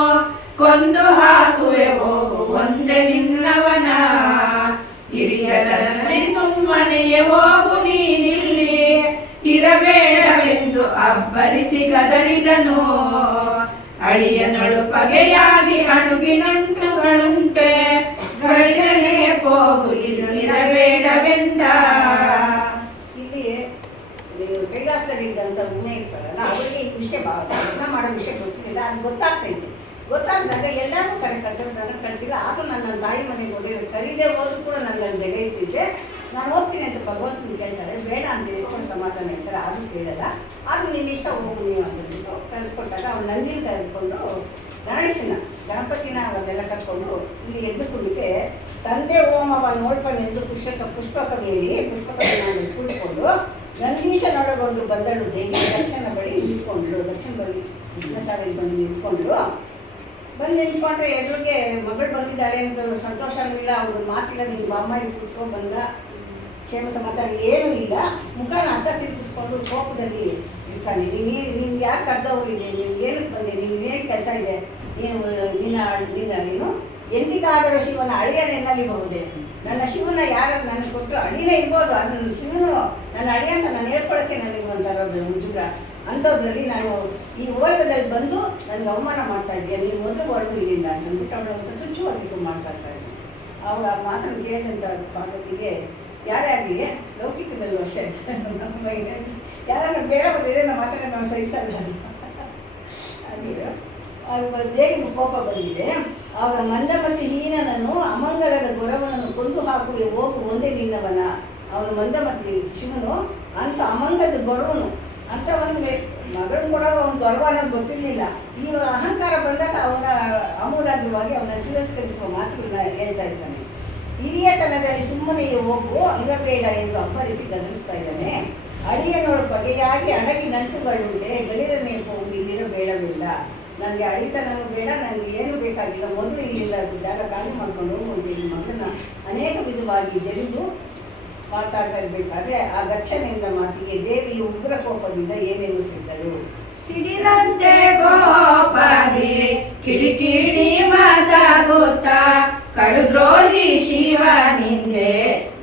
ಕೊಂದು ಹಾಕುವೆ ಹೋಗು ಒಂದೆ ನಿನ್ನವನ. ಹಿರಿಯರಲ್ಲಿ ಸುಮ್ಮನೆಯೇ ಹೋಗು ನೀನಿಲ್ಲಿ ಇರಬೇಡವೆಂದು ಅಬ್ಬರಿಸಿ ಗದರಿದನು. ಅಳಿಯನಳು ಪಗೆಯಾಗಿ ಅಡುಗಿನಂಟುಗಳುಂಟೆ ಗಳಿಗನೇ ಹೋಗು ಇರಬೇಡವೆಂದ. ಇಲ್ಲಿ ಕೈಲಾಸದಲ್ಲಿದ್ದಂಥ ಉಮೆ ಇರ್ತಾರಲ್ಲ ಅವರಿಗೆ ಈ ವಿಷಯ ಯಜ್ಞ ಮಾಡೋ ವಿಷಯ ಗೊತ್ತಿಲ್ಲ. ಅದು ಗೊತ್ತಾಗ್ತೈತೆ. ಗೊತ್ತಾದಾಗ ಎಲ್ಲರೂ ಕಳಿಸಿಲ್ಲ. ಆದರೂ ನನ್ನ ತಾಯಿ ಮನೆಗೆ ಹೋಗಿರೋ ಕರೀದೇ ಹೋದ್ರು ಕೂಡ ನನಗೆ ಬೆಲೆ ಇರ್ತಿದ್ದೆ. ನಾನು ಹೋಗ್ತೀನಿ ಅಂತ ಭಗವಂತನ ಕೇಳ್ತಾರೆ, ಬೇಡ ಅಂತೀನಿ ಎಷ್ಟು ಸಮಾಧಾನ ಹೇಳ್ತಾರೆ. ಆದರೂ ಕೇಳಲ್ಲ. ಆದರೂ ನಿನ್ನ ಇಷ್ಟ ಹೋಗು ನೀವು ಅಂತ ಕಳಿಸ್ಕೊಟ್ಟಾಗ ಅವ್ನು ನಂದಿನ ಕರೆದುಕೊಂಡು ಗಣಪತಿನ ಅವನ್ನೆಲ್ಲ ಕರ್ಕೊಂಡು ಇಲ್ಲಿ ಎದ್ದುಕೊಂಡಿಗೆ ತಂದೆ ಓಮವ ನೋಡ್ಪನೆಂದು ಪುಷ್ಪಕವೇರಿ ಪುಷ್ಪಕವನ್ನು ಕುಳಿಕೊಂಡು ನಂದೀಶನೊಳಗೊಂಡು ಬಂದಳು ದೇವಿ. ದಕ್ಷಿಣ ಬಳಿ ನಿಂತ್ಕೊಂಡ್ಳು. ದಕ್ಷಿಣ ಬಳಿ ಶಾಲೆಗೆ ಬಂದು ನಿಂತ್ಕೊಂಡ್ಳು. ಬಂದು ನಿಂತ್ಕೊಂಡ್ರೆ ಎದುರಿಗೆ ಮಗಳು ಬಂದಿದ್ದಾಳೆ ಅಂತ ಸಂತೋಷನೂ ಇಲ್ಲ, ಅವ್ರ ಮಾತಿಲ್ಲ. ನಿನ್ನ ಬಾಮ್ಮ ಕೂತ್ಕೊಂಡು ಬಂದ ಕ್ಷೇಮ ಸಮಾಚಾರ ಏನೂ ಇಲ್ಲ. ಮುಖನ ಅರ್ಥ ತಿರುಗಿಸ್ಕೊಂಡು ಕೋಪದಲ್ಲಿ ಇರ್ತಾನೆ. ನಿಮ್ಗೆ ಯಾರು ಕರೆದವ್ರಿಗೆ, ನಿಮ್ಗೆ ಏನಕ್ಕೆ ಬಂದೆ, ನಿಮ್ಗೇನು ಕೆಲಸ ಇದೆ, ನೀನು ಎಂದಿಗಾದರೂ ಶಿವನ ಅಳಿಯನೆನ್ನಲಿ ಬಹುದೇ. ನನ್ನ ಶಿವನ ಯಾರು ನನಗೆ ಕೊಟ್ಟರು ಅಳಿಯೇ ಇರ್ಬೋದು, ನನ್ನ ಶಿವನು ನನ್ನ ಅಳಿಯ ಅಂತ ನಾನು ಹೇಳ್ಕೊಳ್ಳೋಕ್ಕೆ ನನಗೆ ಒಂಥರ ಮುಜುಗ. ಅಂಥದ್ರಲ್ಲಿ ನಾನು ಈ ವರ್ಗದಲ್ಲಿ ಬಂದು ನನಗೆ ಅವಮಾನ ಮಾಡ್ತಾ ಇದ್ದೆ. ನೀವು ಮೊದಲು ವರ್ಗ ಇಲ್ಲಿಂದ ಅಂದ್ಬಿಟ್ಟು ಅವಳು ಒಂದು ತುಚ್ಛವಾಗಿ ಮಾತಾಡ್ತಾ ಇದ್ದೆ. ಅವಳು ಆ ಮಾತನ್ನು ಕೇಳಿದಂಥ ಪಾರ್ವತಿಗೆ ಯಾರೇ ಆಗಲಿ ಲೌಕಿಕದಲ್ಲಿ ವರ್ಷ ಯಾರನ್ನ ಬೇರೆ ಬಂದಿದೆ ನಮ್ಮ ಮಾತನ್ನು ನಾವು ಸಹಿಸಲ್ಲ. ಹಾಗೆ ದೇವಿಗೆ ಕೋಪ ಬಂದಿದೆ. ಆಗ ಮಂದಮತಿ ಹೀನನನ್ನು ಅಮಂಗಲದ ಗೊರವನನ್ನು ಕೊಂದು ಹಾಕುವೆ ಹೋಗು ಒಂದೇ ನಿನ್ನವನ. ಅವನು ಮಂದಮತಿ ಶಿವನು ಅಂತ ಅಮಂಗಲದ ಗೊರವನು ಅಂಥವನಿಗೆ ಮಗಳನ್ನು ಕೊಡೋದು ಅವನ ಗೌರವ ಅನ್ನೋದು ಗೊತ್ತಿರಲಿಲ್ಲ. ಈ ಅಹಂಕಾರ ಬಂದಾಗ ಅವನ ಅಮೂಲಾಗ್ರವಾಗಿ ಅವನ ತಿರಸ್ಕರಿಸುವ ಮಾತುಗಳನ್ನ ಹೇಳ್ತಾ ಇದ್ದಾನೆ. ಹಿರಿಯತನದಲ್ಲಿ ಸುಮ್ಮನೆಯೇ ಹೋಗು ಇರಬೇಡ ಎಂದು ಅಬ್ಬರಿಸಿ ಗದರಿಸ್ತಾ ಇದ್ದಾನೆ. ಅಳಿಯನೋಳು ಬಗೆಯಾಗಿ ಅಡಗಿ ನಂಟುಗಳುಂಟೆ ಗಳಿರನೇ ಹೋಗಿ ಇಲ್ಲಿರಬೇಡವಿಲ್ಲ. ನನಗೆ ಅಳಿತನೂ ಬೇಡ, ನನಗೆ ಏನು ಬೇಕಾಗಿಲ್ಲ, ಮೊದಲು ಇಲ್ಲಿಲ್ಲ ಜಾಗ ಖಾಲಿ ಮಾಡ್ಕೊಂಡು ಹೋಗಿ ಮಗನ ಅನೇಕ ವಿಧವಾಗಿ ಜರಿದು ಮಾತಾಡ್ತಾ ಇರಬೇಕಾದ್ರೆ ಆ ದಕ್ಷಿಣೆಯಿಂದ ಮಾತಿಗೆ ದೇವಿಯು ಉಗ್ರ ಕೋಪದಿಂದ ಏನೆನ್ನುತ್ತಿದ್ದಳು. ಸಿಡಿಲಂತೆ ಗೋಪಾದಿ ಕಿಡಿಕಿಡಿ ಮಾಸಾಗುತ್ತ ಕಡುದ್ರೋಹಿ ಶಿವ ನಿಂದೆ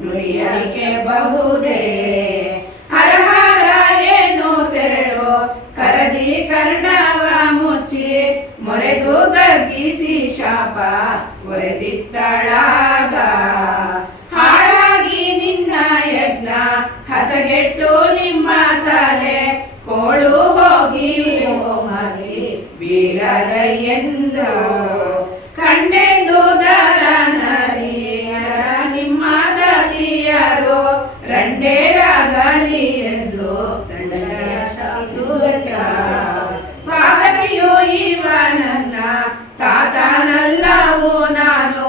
ನುಡಿಯಲಿಕೆ ಬಹುದೇ. ಹರಹರ ಏನು ತೆರಳು ಕರದಿ ಕರ್ಣವ ಮುಚ್ಚಿ ಮೊರೆದು ಗರ್ಜಿಸಿ ಶಾಪ ಒರೆದಿತ್ತ ರಂಡೇರಾಗಲಿ ಎಂದು ದಂಡನೆಯ ಶಾಸಿಸುತ್ತ ಪಾದಕಿಯು ಇವ ನನ್ನ ತಾತನಲ್ಲವೋ ನಾನು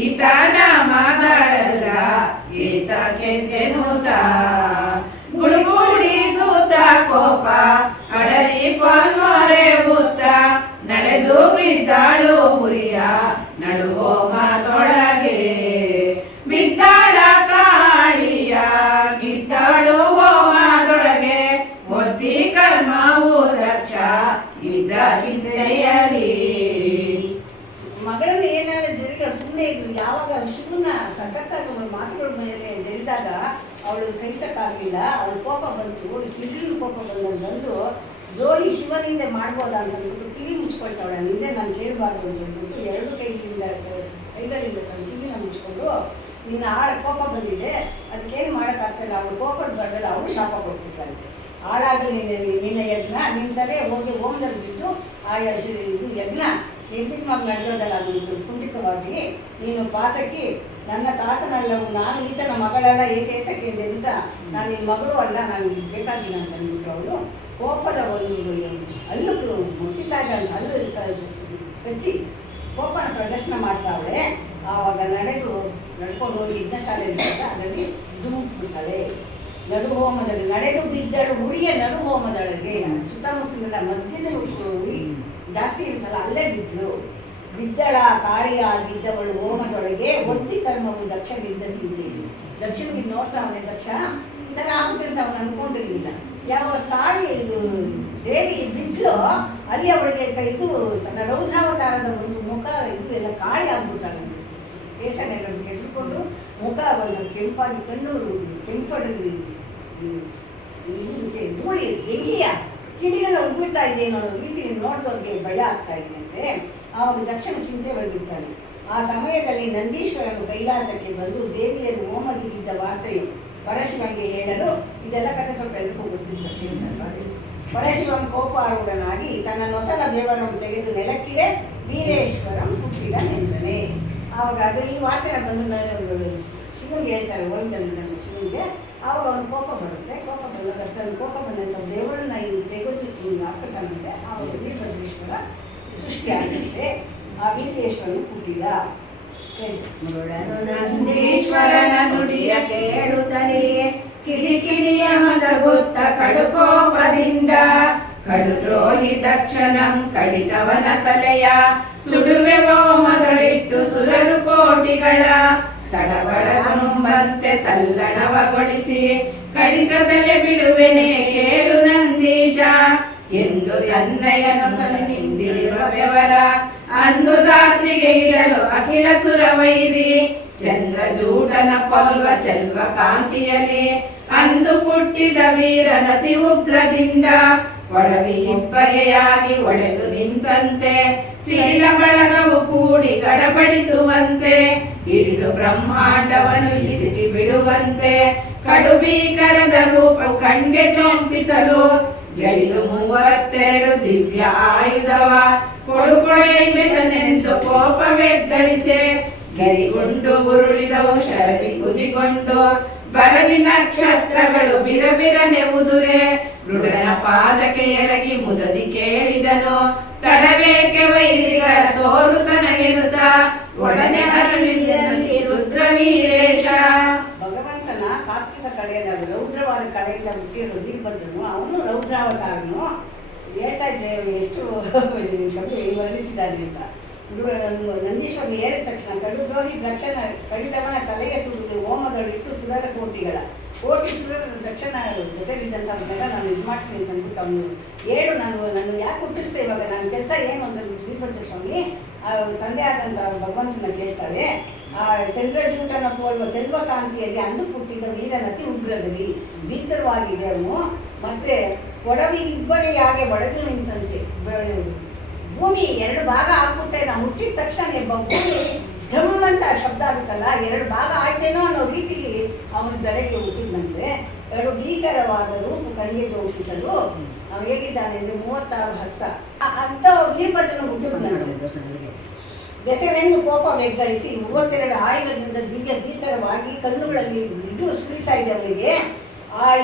ಈತನ ಮಗಳಲ್ಲ ಈತಕ್ಕೆಂದೆನುತ ಗುಡುಗುಡಿಸುತ್ತ ಕೋಪ ಅಡರಿ ಪೊಲ್ಮೊರೆ ಬುತ್ತ ನಡೆದು ಬಿದ್ದಾಳು ಹುರಿಯ ನಡುಹೋಮದೊಳಗೆ ಬಿದ್ದಾಳ ಕಾಳಿಯ ಗಿದ್ದಾಳು ಹೋಮದೊಳಗೆ ಒತ್ತಿ ಕರ್ಮವು ದಕ್ಷ ಇದ್ದ ಚಿಂತೆಯಲಿ ಮಗಳನ್ನು ಏನಾದ್ರು ಜರಿಗೆ ಸುಮ್ಮನೆ ಇದ್ರು. ಯಾವಾಗ ಶಿವನ ಸಖತ್ತಾಗ ಮಾತುಗಳ ಮೇಲೆ ಜರಿದಾಗ ಅವಳು ಸಹಿಸಕ್ಕಾಗಲಿಲ್ಲ. ಅವಳು ಕೋಪ ಬಂತು, ಸಿಡಿಲು ಕೋಪ ಬಂದು ಜೋಡಿ ಶಿವನಿಂದ ಮಾಡ್ಬೋದಾ ಅಂತ ಅಂದ್ಬಿಟ್ಟು ಕಿವಿ ಮುಚ್ಕೊಳ್ತಾವಳ. ಹಿಂದೆ ನಾನು ಕೇಳಬಾರ್ದು ಅಂತ ಅಂದ್ಬಿಟ್ಟು ಎರಡು ಕೈಗಳಿಂದ ತಂದು ಕಿವಿನ ಮುಚ್ಕೊಂಡು ನಿನ್ನ ಕೋಪ ಬಂದಿದೆ, ಅದಕ್ಕೇನು ಮಾಡೋಕ್ಕಾಗ್ತಿಲ್ಲ. ಅವಳು ಕೋಪದ ಬರಲ್ಲ, ಅವಳು ಶಾಪ ಕೊಟ್ಬಿಟ್ರಂತೆ. ಹಾಳಾಗಲಿ ನಿನ್ನ ಯಜ್ಞ ನಿಂತಲೇ ಹೋಗಿ ಹೋಮದಲ್ಲಿ ಬಿದ್ದು ಇದು ಯಜ್ಞ ನಿರ್ವಿಘ್ನವಾಗಿ ನಡೆದೋದಲ್ಲ, ಅದು ಕುಂಠಿತವಾಗಿ ನೀನು ಪಾತಕಿ ನನ್ನ ತಾತನಲ್ಲವು, ನಾನು ಈತನ ಮಗಳೆಲ್ಲ ಏಕೈತಕ್ಕೆ ಅಂತ ನಾನು ನಿನ್ನ ಮಗಳು ಅಲ್ಲ, ನಾನು ಬೇಕಾಗಿಲ್ಲ ಅಂತ ಅಂದ್ಬಿಟ್ಟು ಅವಳು ಕೋಪದ ಒಂದು ಅಲ್ಲು ಮುಸಿತಾಗ ಅಲ್ಲು ಕಚ್ಚಿ ಕೋಪನ ಪ್ರದರ್ಶನ ಮಾಡ್ತಾವಳೆ. ಆವಾಗ ನಡ್ಕೊಂಡು ಹೋಗಿ ಯಜ್ಞಶಾಲೆ ಅದರಲ್ಲಿ ಧುಮುಕ್ಬಿಡ್ತಾಳೆ. ನಡು ಹೋಮದಲ್ಲಿ ನಡೆದು ಬಿದ್ದಳು ಉರಿಯ ನಡು ಹೋಮದೊಳಗೆ, ಸುತ್ತಮುತ್ತಲೆಲ್ಲ ಮಧ್ಯದಲ್ಲಿ ಉರಿ ಜಾಸ್ತಿ ಇರ್ತಲ್ಲ ಅಲ್ಲೇ ಬಿದ್ದಳ ಕಾಳಿಯ ಬಿದ್ದವಳು ಹೋಮದೊಳಗೆ ಒತ್ತಿ ಕರ್ಮವು ದಕ್ಷನಿಂದ ಚಿಂತೆಯಿದೆ. ದಕ್ಷನಿಗೆ ನೋಡ್ತಾವನೆ ದಕ್ಷ ಈ ಥರ ಆಗುತ್ತೆ ಅಂತ ಅವನು ಅನ್ಕೊಂಡಿರ್ಲಿಲ್ಲ. ಯಾವಾಗ ಕಾಳಿ ದೇವಿ ಬಿದ್ದಲೋ ಅಲ್ಲಿ ಅವಳಿಗೆ ಇದು ತನ್ನ ರೌದ್ರಾವತಾರದ ಒಂದು ಮುಖ ಇದು ಎಲ್ಲ ಕಾಳಿ ಆಗ್ಬಿಡ್ತಾಳೆ. ದೇಶನೆಲ್ಲ ಕೆದ್ದುಕೊಂಡು ಮುಖ ಒಂದು ಕೆಂಪಾಗಿ ಕಣ್ಣು ಕೆಂಪಡಗಿ ಧೂಳಿ ಬೆಂಕಿಯ ಕಿಡಿಗೆಲ್ಲ ಉಗ್ಬಿಡ್ತಾ ಇದೆ ಅನ್ನೋ ರೀತಿ ನೋಡಿದವ್ರಿಗೆ ಭಯ ಆಗ್ತಾ ಇದೆಯಂತೆ. ಆವಾಗ ದಕ್ಷಿಣ ಚಿಂತೆ ಒಳಗಿರ್ತಾನೆ. ಆ ಸಮಯದಲ್ಲಿ ನಂದೀಶ್ವರನು ಕೈಲಾಸಕ್ಕೆ ಬಂದು ದೇವಿಯನ್ನು ಹೋಮಗಿದ್ದ ವಾರ್ತೆಯು ಪರಶಿವನಿಗೆ ಹೇಳಲು, ಇದೆಲ್ಲ ಕಥೆ ಸ್ವಲ್ಪ ಎದುರು ಗೊತ್ತಿದ್ದು ದಕ್ಷಿಣದಲ್ಲಿ. ಪರಶಿವನ್ ಕೋಪಾರೂಢನಾಗಿ ತನ್ನ ನೊಸಲ ಬೆವರನ್ನು ತೆಗೆದು ನೆಲಕ್ಕಿಡೆ ವೀರೇಶ್ವರಂ ಹುಟ್ಟಿದನೆಂದನೆ. ಆವಾಗ ಅದು ಈ ವಾರ್ತೆನ ಬಂದು ಶಿವನಿಗೆ ಹೇಳ್ತಾರೆ, ಹೋಗಿದ್ದಂತ ಶಿವನಿಗೆ. ಆವಾಗ ಅವನು ಕೋಪ ಬರುತ್ತೆ. ಕೋಪ ಬಂದಾಗ ತನ್ನ ಕೋಪ ಬಂದಂಥ ದೇವರನ್ನ ತೆಗೆದು ಹಾಕುತ್ತಾನಂತೆ. ಆವಾಗ ವೀರಭದ್ರೇಶ್ವರ ಸೃಷ್ಟಿ ಆಗುತ್ತೆ. ಆ ವೀರೇಶ್ವರನು ಹುಟ್ಟಿದ. ನಂದೀಶ್ವರನ ನುಡಿಯ ಕೇಳುತ್ತಲೇ ಕಿಡಿಕಿಡಿಯ ಮಸಗುತ್ತ ಕಡುಕೋಪದಿಂದ ಕಡುದ್ರೋಹಿ ದಕ್ಷನಂ ಕಡಿತವನ ತಲೆಯ ಸುಡುವೆವೋ ಮೊದಲಿಟ್ಟು ಸುರರು ಕೋಟಿಗಳ ತಡಬಡನುಂಬಂತೆ ತಲ್ಲಣವಗೊಳಿಸಿ ಕಡಿಸದಲೆ ಬಿಡುವೆನೆ ಕೇಳು ನಂದೀಶ ಎಂದು ತನ್ನಯನು ನಿಂದಿರುವ ಬೆವರ ಅಂದು ರಾತ್ರಿಗೆ ಇಡಲು ಅಖಿಲ ಸುರವೈರಿ ಚಂದ್ರಜೂಟನ ಕೊಲ್ವ ಚೆಲ್ವ ಕಾಂತಿಯಲಿ ಅಂದು ಹುಟ್ಟಿದ ವೀರನತಿ ಉಗ್ರದಿಂದ ಒಡವಿ ಇಬ್ಬಗೆಯಾಗಿ ಒಡೆದು ನಿಂತಂತೆ ಸಿಡಿಲ ಬಳಗವು ಕೂಡಿ ಗಡಬಡಿಸುವಂತೆ ಹಿಡಿದು ಬ್ರಹ್ಮಾಂಡವನ್ನು ಇಸಿರಿ ಬಿಡುವಂತೆ ಕಡುಬೀಕರದ ರೂಪ ಕಣ್ಗೆ ಚೊಂಪಿಸಲು ಜಡಿದು 32 ದಿವ್ಯ ಆಯುಧವ ಕೊಡುಕೊಳೆಸನೆಂದು ಕೋಪವೆಗ್ಗಳಿಸೆ ಗಿರಿಗುಂಡು ಉರುಳಿದವು ಶರದಿ ಕುದಿಗೊಂಡು ಬರದಿ ನಕ್ಷತ್ರಗಳು ಬಿರಬಿರನೆ ಉದುರೆ ಮೃಡನ ಪಾದಕ್ಕೆ ಎರಗಿ ಮುದದಿ ಕೇಳಿದನು ತಡಬೇಕೆ ವೈರಿಗಳ ತೋರು ತನಗೆನುತ ಒಡನೆ ಹರಳಿದಲ್ಲಿ ರುದ್ರವೀರೇಶ. ಭಗವಂತನ ಸಾತ್ವಿಕ ಕಡೆಯಿಂದ ರೌದ್ರವಾದ ಕಡೆಯಿಂದ ಹುಟ್ಟಿರೋ ವೀರಭದ್ರನು, ಅವನು ರೌದ್ರಾವತಾರನು. ಹೇಳ್ತಾ ಇದ್ದೇವೆ ಎಷ್ಟು ವರ್ಣಿಸಿದ್ದಾನೆ ಅಂತ. ನಂದೀಶ್ವರನು ಹೇಳಿದ ತಕ್ಷಣ ಕಡುದ್ರೋಹಿ ದಕ್ಷಿಣ ಕಡಿತವನ ತಲೆಗೆ ತುಳಿದು ಹೋಮದಲ್ಲಿಟ್ಟು ಸುರರ ಕೋಟಿ ಸುರರ ದಕ್ಷಿಣ ಜೊತೆಗಿದ್ದಂಥವ್ರನ್ನೆಲ್ಲ ನಾನು ಇದು ಮಾಡ್ತೀನಿ ಅಂತ ಅಂದ್ಬಿಟ್ಟು ಅವನು ನಾನು ಯಾಕೆ ಹುಟ್ಟಿಸ್ತೆ ಇವಾಗ ನನ್ನ ಕೆಲಸ ಏನು ಅಂತ ವೀರಭದ್ರ ಸ್ವಾಮಿ ತಂದೆ ಆದಂಥ ಭಗವಂತನ ಕೇಳ್ತಾರೆ. ಆ ಚಂದ್ರಜೂಟನ ಪೋಲ್ವ ಚೆಲ್ವಕಾಂತಿಯಲ್ಲಿ ಅಂದು ಹುಟ್ಟಿದ ವೀರನತಿ ಉಗ್ರದಲ್ಲಿ ಭೀಕರವಾಗಿದೆ ಅವನು. ಮತ್ತೆ ಒಡವಿ ಇಬ್ಬಗೆಯಾಗೆ ಒಡೆದು ನಿಂತಂತೆ. ಭೂಮಿ 2 ಭಾಗ ಆಗ್ಬಿಟ್ಟೆ, ನಾವು ಹುಟ್ಟಿದ ತಕ್ಷಣ ಭೂಮಿ ಧಮ್ ಅಂತ ಶಬ್ದ ಆಗುತ್ತಲ್ಲ, 2 ಭಾಗ ಆಯ್ತೇನೋ ಅನ್ನೋ ರೀತಿಲಿ ಅವನ ದರೆಗೆ ಹುಟ್ಟಿದಂತೆ. 2 ಭೀಕರವಾದ ರೂಪು ಕಣ್ಣಿಗೆ ಜೋಡಿಸಲು ಅವನು ಹೇಗಿದ್ದಾನೆ ಅಂದರೆ 36 ಹಸ್ತ ಅಂತ ವೀರಭದ್ರನು ಹುಟ್ಟಿದಂತೆ. ಬೆಸೆನೆಂದು ಕೋಪ ಬೆಗ್ಗಳಿಸಿ 32 ಆಯುಧದಿಂದ ದಿವ್ಯ ಭೀಕರವಾಗಿ ಕಣ್ಣುಗಳಲ್ಲಿ ಇದು ಸುರಿತಾ ಇದೆ ಅವರಿಗೆ.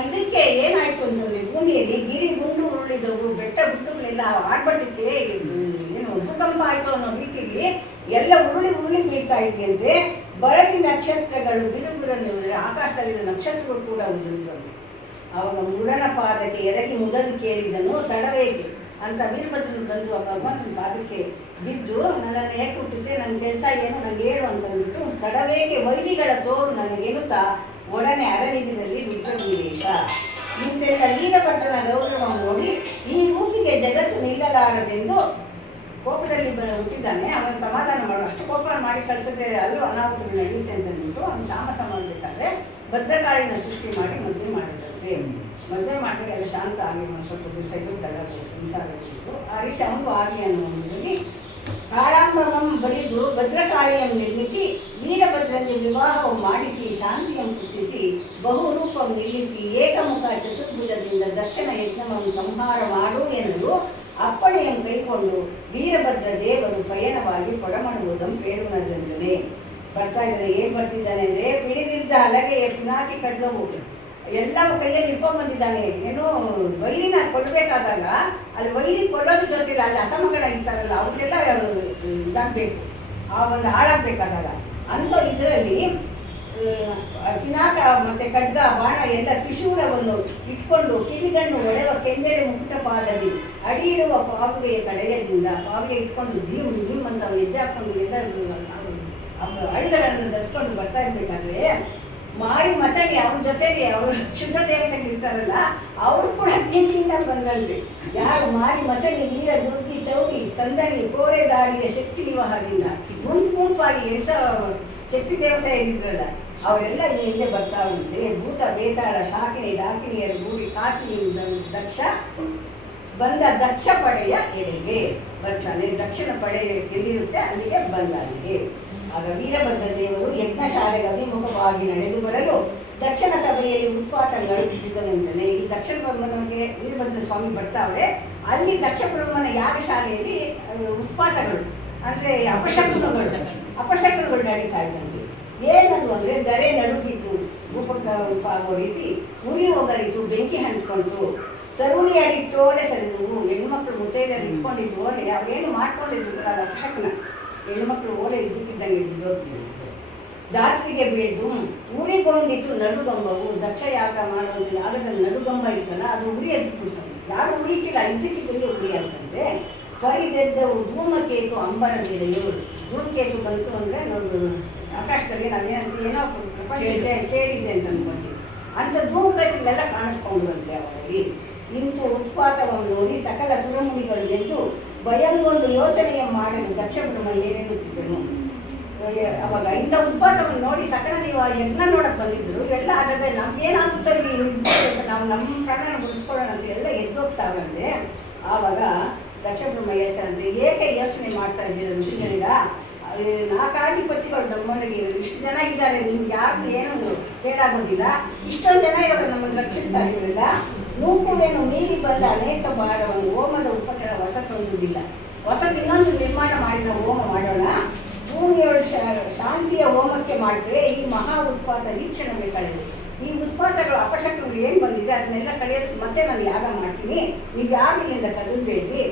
ಇದಕ್ಕೆ ಏನಾಯ್ತು ಅಂತಂದ್ರೆ ಭೂಮಿಯಲ್ಲಿ ಗಿರಿ ಗುಂಡು ಉರುಳಿದವು, ಬೆಟ್ಟ ಗುಡ್ಡುಗಳೆಲ್ಲ ಆರ್ಭಟಕ್ಕೆ ಏನು ಭೂಕಂಪ ಆಯ್ತು ಅನ್ನೋ ರೀತಿಯಲ್ಲಿ ಎಲ್ಲ ಉರುಳಿ ಬೀಳ್ತಾ ಇದೆಯಂತೆ. ಬರದಿ ನಕ್ಷತ್ರಗಳು ಬಿರುಬಿರನ್ನು ಆಕಾಶದಲ್ಲಿರುವ ನಕ್ಷತ್ರಗಳು ಕೂಡ ಉದುರಿದಂತೆ. ಅವಾಗ ಮುರನ ಪಾದಕ್ಕೆ ಎರಗಿ ಮುದದಿ ಕೇಳಿದನು, ತಡವೇಕೆ ಅಂತ ವೀರಭದ್ರನು ಬಂದು ಭಗವಂತನ ಪಾದಕ್ಕೆ ಬಿದ್ದು, ನನ್ನನ್ನು ಹೇಗೆ ಹುಟ್ಟಿಸಿ, ನನ್ನ ಕೆಲಸ ಏನು, ನನಗೆ ಹೇಳು ಅಂತಂದ್ಬಿಟ್ಟು, ತಡವೇಕೆ ವೈರಿಗಳ ತೋರು ನನಗೇನುತ್ತಾ ಒಡನೆ ಅರನಿಧಿನಲ್ಲಿ ರುದ್ರವೀರೇಶ. ಇಂತೆಲ್ಲ ವೀರಭದ್ರನ ಗೌರವ ನೋಡಿ ಈ ರೂಪಿಗೆ ಜಗತ್ತು ನಿಲ್ಲಲಾರದೆಂದು ಕೋಪದಲ್ಲಿ ಹುಟ್ಟಿದ್ದಾನೆ. ಅವನ ಸಮಾಧಾನ ಮಾಡು, ಅಷ್ಟು ಕೋಪ ಮಾಡಿ ಕಳಿಸಿದ್ರೆ ಅಲ್ಲೂ ಅನಾಹುತಗಳು ನಡೆಯುತ್ತೆ ಅಂತ ಅಂದ್ಬಿಟ್ಟು ಅವನು ತಾಮಸ ಮಾಡಬೇಕಾದ್ರೆ ಭದ್ರಕಾಳಿನ ಸೃಷ್ಟಿ ಮಾಡಿ ಮದುವೆ ಮಾಡಿದಂತೆ. ಮದುವೆ ಮಾಡಿದ್ರೆ ಎಲ್ಲ ಶಾಂತ ಆಗಿ ಒಂದು ಸ್ವಲ್ಪ ದಿವಸ ಇರುತ್ತಲ್ಲ ಸಂಸಾರ ಇದ್ದು, ಆ ರೀತಿ ಅವನು ಆಗಿ ಅನ್ನುವುದರಲ್ಲಿ ಕಾಳಾಂಬರಂ ಬರೆದು ಭದ್ರಕಾಳಿಯನ್ನು ನಿರ್ಮಿಸಿ ವೀರಭದ್ರನಿಗೆ ವಿವಾಹವು ಮಾಡಿಸಿ ಶಾಂತಿಯನ್ನು ಪುಟ್ಟಿಸಿ ಬಹುರೂಪಂ ನಿಲ್ಲಿಸಿ ಏಕಮುಖ ಚತುರ್ಭುಜದಿಂದ ದಕ್ಷಿಣ ಯಜ್ಞವನ್ನು ಸಂಹಾರ ಮಾಡು ಎನ್ನಲು ಅಪ್ಪಣೆಯನ್ನು ಕೈಕೊಂಡು ವೀರಭದ್ರ ದೇವರು ಪಯಣವಾಗಿ ಕೊಡಮಡುವುದಂ ಪೇರುನದಂದನೆ. ಬರ್ತಾ ಇದ್ದಾರೆ. ಏನು ಬರ್ತಿದ್ದಾನೆ ಅಂದರೆ ಪಿಡಿದಿದ್ದ ಹಲಗೆಯ ಪಿನಾಕಿ ಕಡ್ಲವು ಎಲ್ಲವೂ ಕೈಯಲ್ಲಿ ಹಿಡ್ಕೊಂಡು ಬಂದಿದ್ದಾನೆ. ಏನೋ ವೈರಿನ ಕೊಲ್ಲಬೇಕಾದಾಗ ಅಲ್ಲಿ ವೈರಿ ಕೊಲ್ಲೋದ್ರ ಜೊತೆಲಿ ಅಲ್ಲಿ ಅಸಮಗಡ ಇರ್ತಾರಲ್ಲ ಅವ್ರಿಗೆಲ್ಲ ಇದಾಗಬೇಕು, ಆ ಒಂದು ಹಾಳಾಗಬೇಕಾದಾಗ ಅಂತ ಇದರಲ್ಲಿ ಪಿನಾಕ ಮತ್ತು ಖಡ್ಗ ಬಾಣ ಎಲ್ಲ ತ್ರಿಶೂಲವನ್ನು ಇಟ್ಕೊಂಡು ಕಿಡಿಗಣ್ಣು ಒಳೆವ ಕೆಂಜರೆ ಮುಕ್ತ ಪಾದದಿ ಅಡಿ ಇಡುವ ಪಾವಿಗೆಯ ಕಡೆಯದಿಂದ ಪಾವಿಗೆ ಇಟ್ಕೊಂಡು ಧೀಮ್ ಅಂತ ಹೆಜ್ಜೆ ಹಾಕ್ಕೊಂಡು ಎಲ್ಲ ಆಯುಧಗಳನ್ನು ಧರಿಸ್ಕೊಂಡು ಬರ್ತಾ ಇರ್ಬೇಕಾದ್ರೆ ಮಾರಿ ಮಸಣಿ ಅವ್ರ ಜೊತೆಗೆ ಅವರು ಶುದ್ಧ ದೇವತೆಗಳು ಇರ್ತಾರಲ್ಲ ಅವರು ಕೂಡ ನೀಟಿಂದ ಬಂದಂತೆ. ಯಾರು ಮಾರಿ ಮಸಣಿ ವೀರ ದುರ್ಗಿ ಚೌಗಿ ಸಂದಣಿ ಕೋರೆ ದಾಳಿಯ ಶಕ್ತಿ ವಿವಾಹದಿಂದ ಗುಂಪಾಗಿ ಎಂತ ಶಕ್ತಿ ದೇವತೆ ಇದ್ರಲ್ಲ ಅವರೆಲ್ಲ ಹಿಂದೆ ಬರ್ತಾವಂತೆ. ಭೂತ ಬೇತಾಳ ಶಾಕಿನಿ ಡಾಕಿನಿಯರ ಗೂಡಿ ಕಾಕಿ ದಕ್ಷ ಬಂದ ದಕ್ಷ ಪಡೆಯ ಎಡೆಗೆ ಬರ್ತಾನೆ. ದಕ್ಷಿಣ ಪಡೆ ಎಲ್ಲಿರುತ್ತೆ ಅಲ್ಲಿಗೆ ಬಂದಾನಿಗೆ. ಆಗ ವೀರಭದ್ರ ದೇವರು ಯಜ್ಞಶಾಲೆಗೆ ಅಭಿಮುಖವಾಗಿ ನಡೆದು ಬರಲು ದಕ್ಷಿಣ ಸಭೆಯಲ್ಲಿ ಉತ್ಪಾತಗಳು ಬಿದ್ದಿದ್ದನಂತಾನೆ. ಈ ದಕ್ಷಿಣ ಬ್ರಹ್ಮನಿಗೆ ವೀರಭದ್ರ ಸ್ವಾಮಿ ಬರ್ತಾವ್ರೆ. ಅಲ್ಲಿ ದಕ್ಷ ಬ್ರಹ್ಮನ ಯಾಗಶಾಲೆಯಲ್ಲಿ ಉತ್ಪಾತಗಳು ಅಂದರೆ ಅಪಶಕುನಗಳು ನಡೀತಾ ಇದ್ದಂತೆ. ಏನದು ಅಂದರೆ ದರೆ ನಡುಗಿತು, ಹೊಡಿತಿ, ಉರಿ ಒಗರಿತು, ಬೆಂಕಿ ಹಂಚ್ಕೊಂತು, ತರುಣಿಯರಿಟ್ಟೋಲೆ ಸರಿದವು. ಹೆಣ್ಮಕ್ಳು ಮುತ್ತೈದರು ಇಟ್ಕೊಂಡಿದ್ದು ಓಲೆ ಅವೇನು ಮಾಡ್ಕೊಂಡಿದ್ರು ಅದು ಅಪಶಕುನ. ಹೆಣ್ಮಕ್ಳು ಓಲೆ ಇದ್ದಕ್ಕಿದ್ದಂಗೆ ಇದ್ದಿದ್ದು ದಾತ್ರಿಗೆ ಬೀಳ್ದು ಉರಿಗೊಂಡಿತು ನಡುಗಂಬವು. ದಕ್ಷ ಯಾಗ ಮಾಡುವಂಥ ಯಾಗದ ನಡುಗಂಬ ಇತ್ತಲ್ಲ ಅದು ಉರಿ ಎದ್ಬಿಡ್ತದೆ. ಯಾರು ಉರಿಟ್ಟಿಲ್ಲ ಇದ್ದಕ್ಕಿದ್ದಂಗೆ ಉರಿ ಅಂತಂತೆ. ಪರಿದೆದ್ದವು ಧೂಮಕೇತು ಅಂಬರದಿಡೆಯು. ಧೂಮಕೇತು ಬಂತು ಅಂದರೆ ನಾವು ಆಕಾಶದಲ್ಲಿ ನಾವೇನಂತ ಏನೋ ಪ್ರಪಂಚ ಕೇಳಿದೆ ಅಂತ ಅನ್ಕೊಳ್ತೀವಿ. ಅಂಥ ಧೂಮಕೇತುಗಳೆಲ್ಲ ಕಾಣಿಸ್ಕೊಂಡ್ರಂತೆ ಅವರಲ್ಲಿ. ಇಂದು ಉತ್ಪಾತವನ್ನು ನೋಡಿ ಸಕಲ ಸುರಮುನಿಗಳು ಎದ್ದು ಭಯಂಗೊಂಡು ಯೋಚನೆಯ ಮಾಡಲು ದಕ್ಷ ಬ್ರಹ್ಮ ಏನೆನ್ನುತ್ತಿದ್ದನು. ಅವಾಗ ಇಂಥ ಉತ್ಪಾತವನ್ನು ನೋಡಿ ಸಕಲ ನೀವು ಯಜ್ಞ ನೋಡಕ್ಕೆ ಬಂದಿದ್ರು ಎಲ್ಲ ಅದಕ್ಕೆ ನಮ್ಗೇನಾಗುತ್ತೋ ಇಲ್ಲಿ ನಾವು ನಮ್ಮ ಪ್ರಾಣನ ಉಳಿಸ್ಕೊಳ್ಳೋಣ ಅಂತ ಎಲ್ಲ ಎದ್ದೋಗ್ತಾವಂತೆ. ಆವಾಗ ದಕ್ಷ ಬ್ರಹ್ಮ ಹೇಳ್ತಾರಂತೆ, ಏಕೆ ಯೋಚನೆ ಮಾಡ್ತಾ ಇದ್ದೀರ ಋಷಿಗಳಿಗ? 4 ಆಧಿಪತಿಗಳು ನಮ್ಮೊಳಗೆ ಇಷ್ಟು ಜನ ಇದ್ದಾರೆ, ನಿಮ್ಗೆ ಯಾರು ಏನು ಕೇಳಾಗೋದಿಲ್ಲ. ಇಷ್ಟೊಂದು ಜನ ಇರೋರು ನಮ್ಮನ್ನು ರಕ್ಷಿಸ್ತಾ ಇರಲಿಲ್ಲ. ನೂಕುವೇನು ಮೀರಿ ಬಂದ ಅನೇಕ ಭಾರವನ್ನು ಹೋಮದ ಉಪಕರಣ ಹೊಸತೊಂದುವುದಿಲ್ಲ. ಹೊಸದು ಇನ್ನೊಂದು ನಿರ್ಮಾಣ ಮಾಡಿ ನಾವು ಹೋಮ ಮಾಡೋಣ. ಭೂಮಿಯೊಳ ಶಾಂತಿಯ ಹೋಮಕ್ಕೆ ಮಾಡಿದ್ರೆ ಈ ಮಹಾ ಉತ್ಪಾತ ವೀಕ್ಷಣೆ ಕಳೆದು ಈ ಉತ್ಪಾತಗಳು ಅಪಶಕ್ತಿಗಳು ಏನು ಬಂದಿದೆ ಅದನ್ನೆಲ್ಲ ಕಳೆಯೋದು ಮತ್ತೆ ನಾನು ಯಾಗ ಮಾಡ್ತೀನಿ, ನೀವು ಯಾರು ಇಲ್ಲಿಂದ ಕದಲ್ಬೇಡ್ರಿ.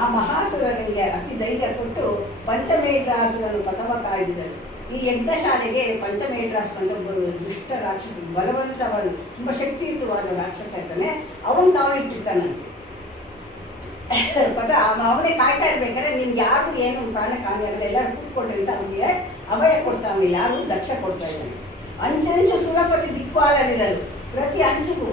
ಆ ಮಹಾಸುರನಿಗೆ ಅತಿ ಧೈರ್ಯ ಕೊಟ್ಟು ಪಂಚಮೇಟ್ರಾಸುರನು ಪಥವ ಕಾಯ್ದಿದ್ದರು. ಈ ಯಜ್ಞಶಾಲೆಗೆ ಪಂಚಮೇಟ್ರಾಸ್ ದುಷ್ಟ ರಾಕ್ಷಸ ಬಲವಂತವರು ತುಂಬ ಶಕ್ತಿಯುತವಾದ ರಾಕ್ಷಸ ಇರ್ತಾನೆ. ಅವನು ಕಾವಿಟ್ಟಿರ್ತಾನಂತೆ ಅವನೇ ಕಾಯ್ತಾ ಇರ್ಬೇಕಾದ್ರೆ ನಿಮ್ಗೆ ಯಾರು ಏನು ಪ್ರಾಣ ಕಾಣಿ ಆಗಲ್ಲ ಎಲ್ಲರೂ ಕೂತ್ಕೊಳ್ರಿ ಅಂತ ಅವನಿಗೆ ಅಭಯ ಕೊಡ್ತಾವೆ. ಯಾರು ದಕ್ಷ ಕೊಡ್ತಾ ಇದ್ದಾನೆ. ಅಂಚಂಚು ಸುರಪತಿ ದಿಕ್ಪಾಲರಿರಲು ಪ್ರತಿ ಅಂಚಿಗೂ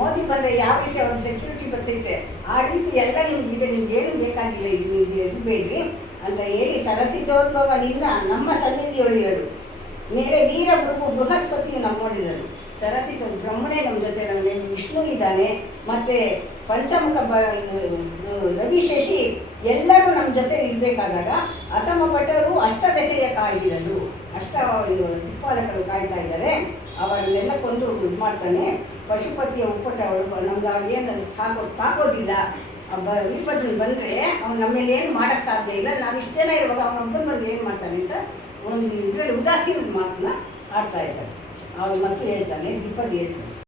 ಮೋದಿ ಬಂದರೆ ಯಾವ ರೀತಿ ಅವ್ರ ಸೆಕ್ಯೂರಿಟಿ ಬರ್ತೈತೆ ಆ ರೀತಿ ಎಲ್ಲ ನಿಮ್ಗಿದೆ, ನಿಮ್ಗೇನು ಬೇಕಾಗಿಲ್ಲ, ಇದು ನಿಮ್ಗೆ ಇರಬೇಡ್ರಿ ಅಂತ ಹೇಳಿ ಸರಸಿಜೋದ್ಭವ ನಿನ್ನ ನಮ್ಮ ಸನ್ನಿಧಿಯೊಳಿರಲು ಮೇಲೆ ವೀರ ಬೃಹಸ್ಪತಿಯು ನಮ್ಮೊಳಿರಲು. ಸರಸಿಜ ಬ್ರಹ್ಮನೇ ನಮ್ಮ ಜೊತೆ, ನಮಗೆ ವಿಷ್ಣು ಇದ್ದಾನೆ, ಮತ್ತು ಪಂಚಮುಖ ರವಿ ಶಶಿ ಎಲ್ಲರೂ ನಮ್ಮ ಜೊತೆ ಇರಬೇಕಾದಾಗ ಅಸಮ ಭಟರು ಅಷ್ಟದೆಸೆಯ ಕಾಯ್ದಿರಲು. ದಿಕ್ಪಾಲಕರು ಕಾಯ್ತಾ ಇದ್ದಾರೆ. ಅವರನ್ನೆಲ್ಲ ಕೊಂದು ಇದು ಮಾಡ್ತಾನೆ. ಪಶುಪತಿಯ ಉಪ್ಪಟ ಅವಳು ನಮ್ಗೆ ಏನು ತಾಕೋದಿಲ್ಲ. ವೀರಭದ್ರನ್ ಬಂದರೆ ಅವ್ನು ನಮ್ಮೇಲೆ ಏನು ಮಾಡೋಕ್ಕೆ ಸಾಧ್ಯ ಇಲ್ಲ, ನಾವು ಇಷ್ಟು ಜನ ಇರುವಾಗ ಅವನೊಬ್ಬನ ಬಂದು ಏನು ಮಾಡ್ತಾನೆ ಅಂತ ಒಂದು ಇದರಲ್ಲಿ ಉದಾಸೀನ ಮಾತನ್ನ ಆಡ್ತಾ ಇದ್ದಾರೆ. ಅವನು ಮತ್ತು ಹೇಳ್ತಾನೆ, ದ್ವಿಪದಿ ಹೇಳ್ತಾನೆ.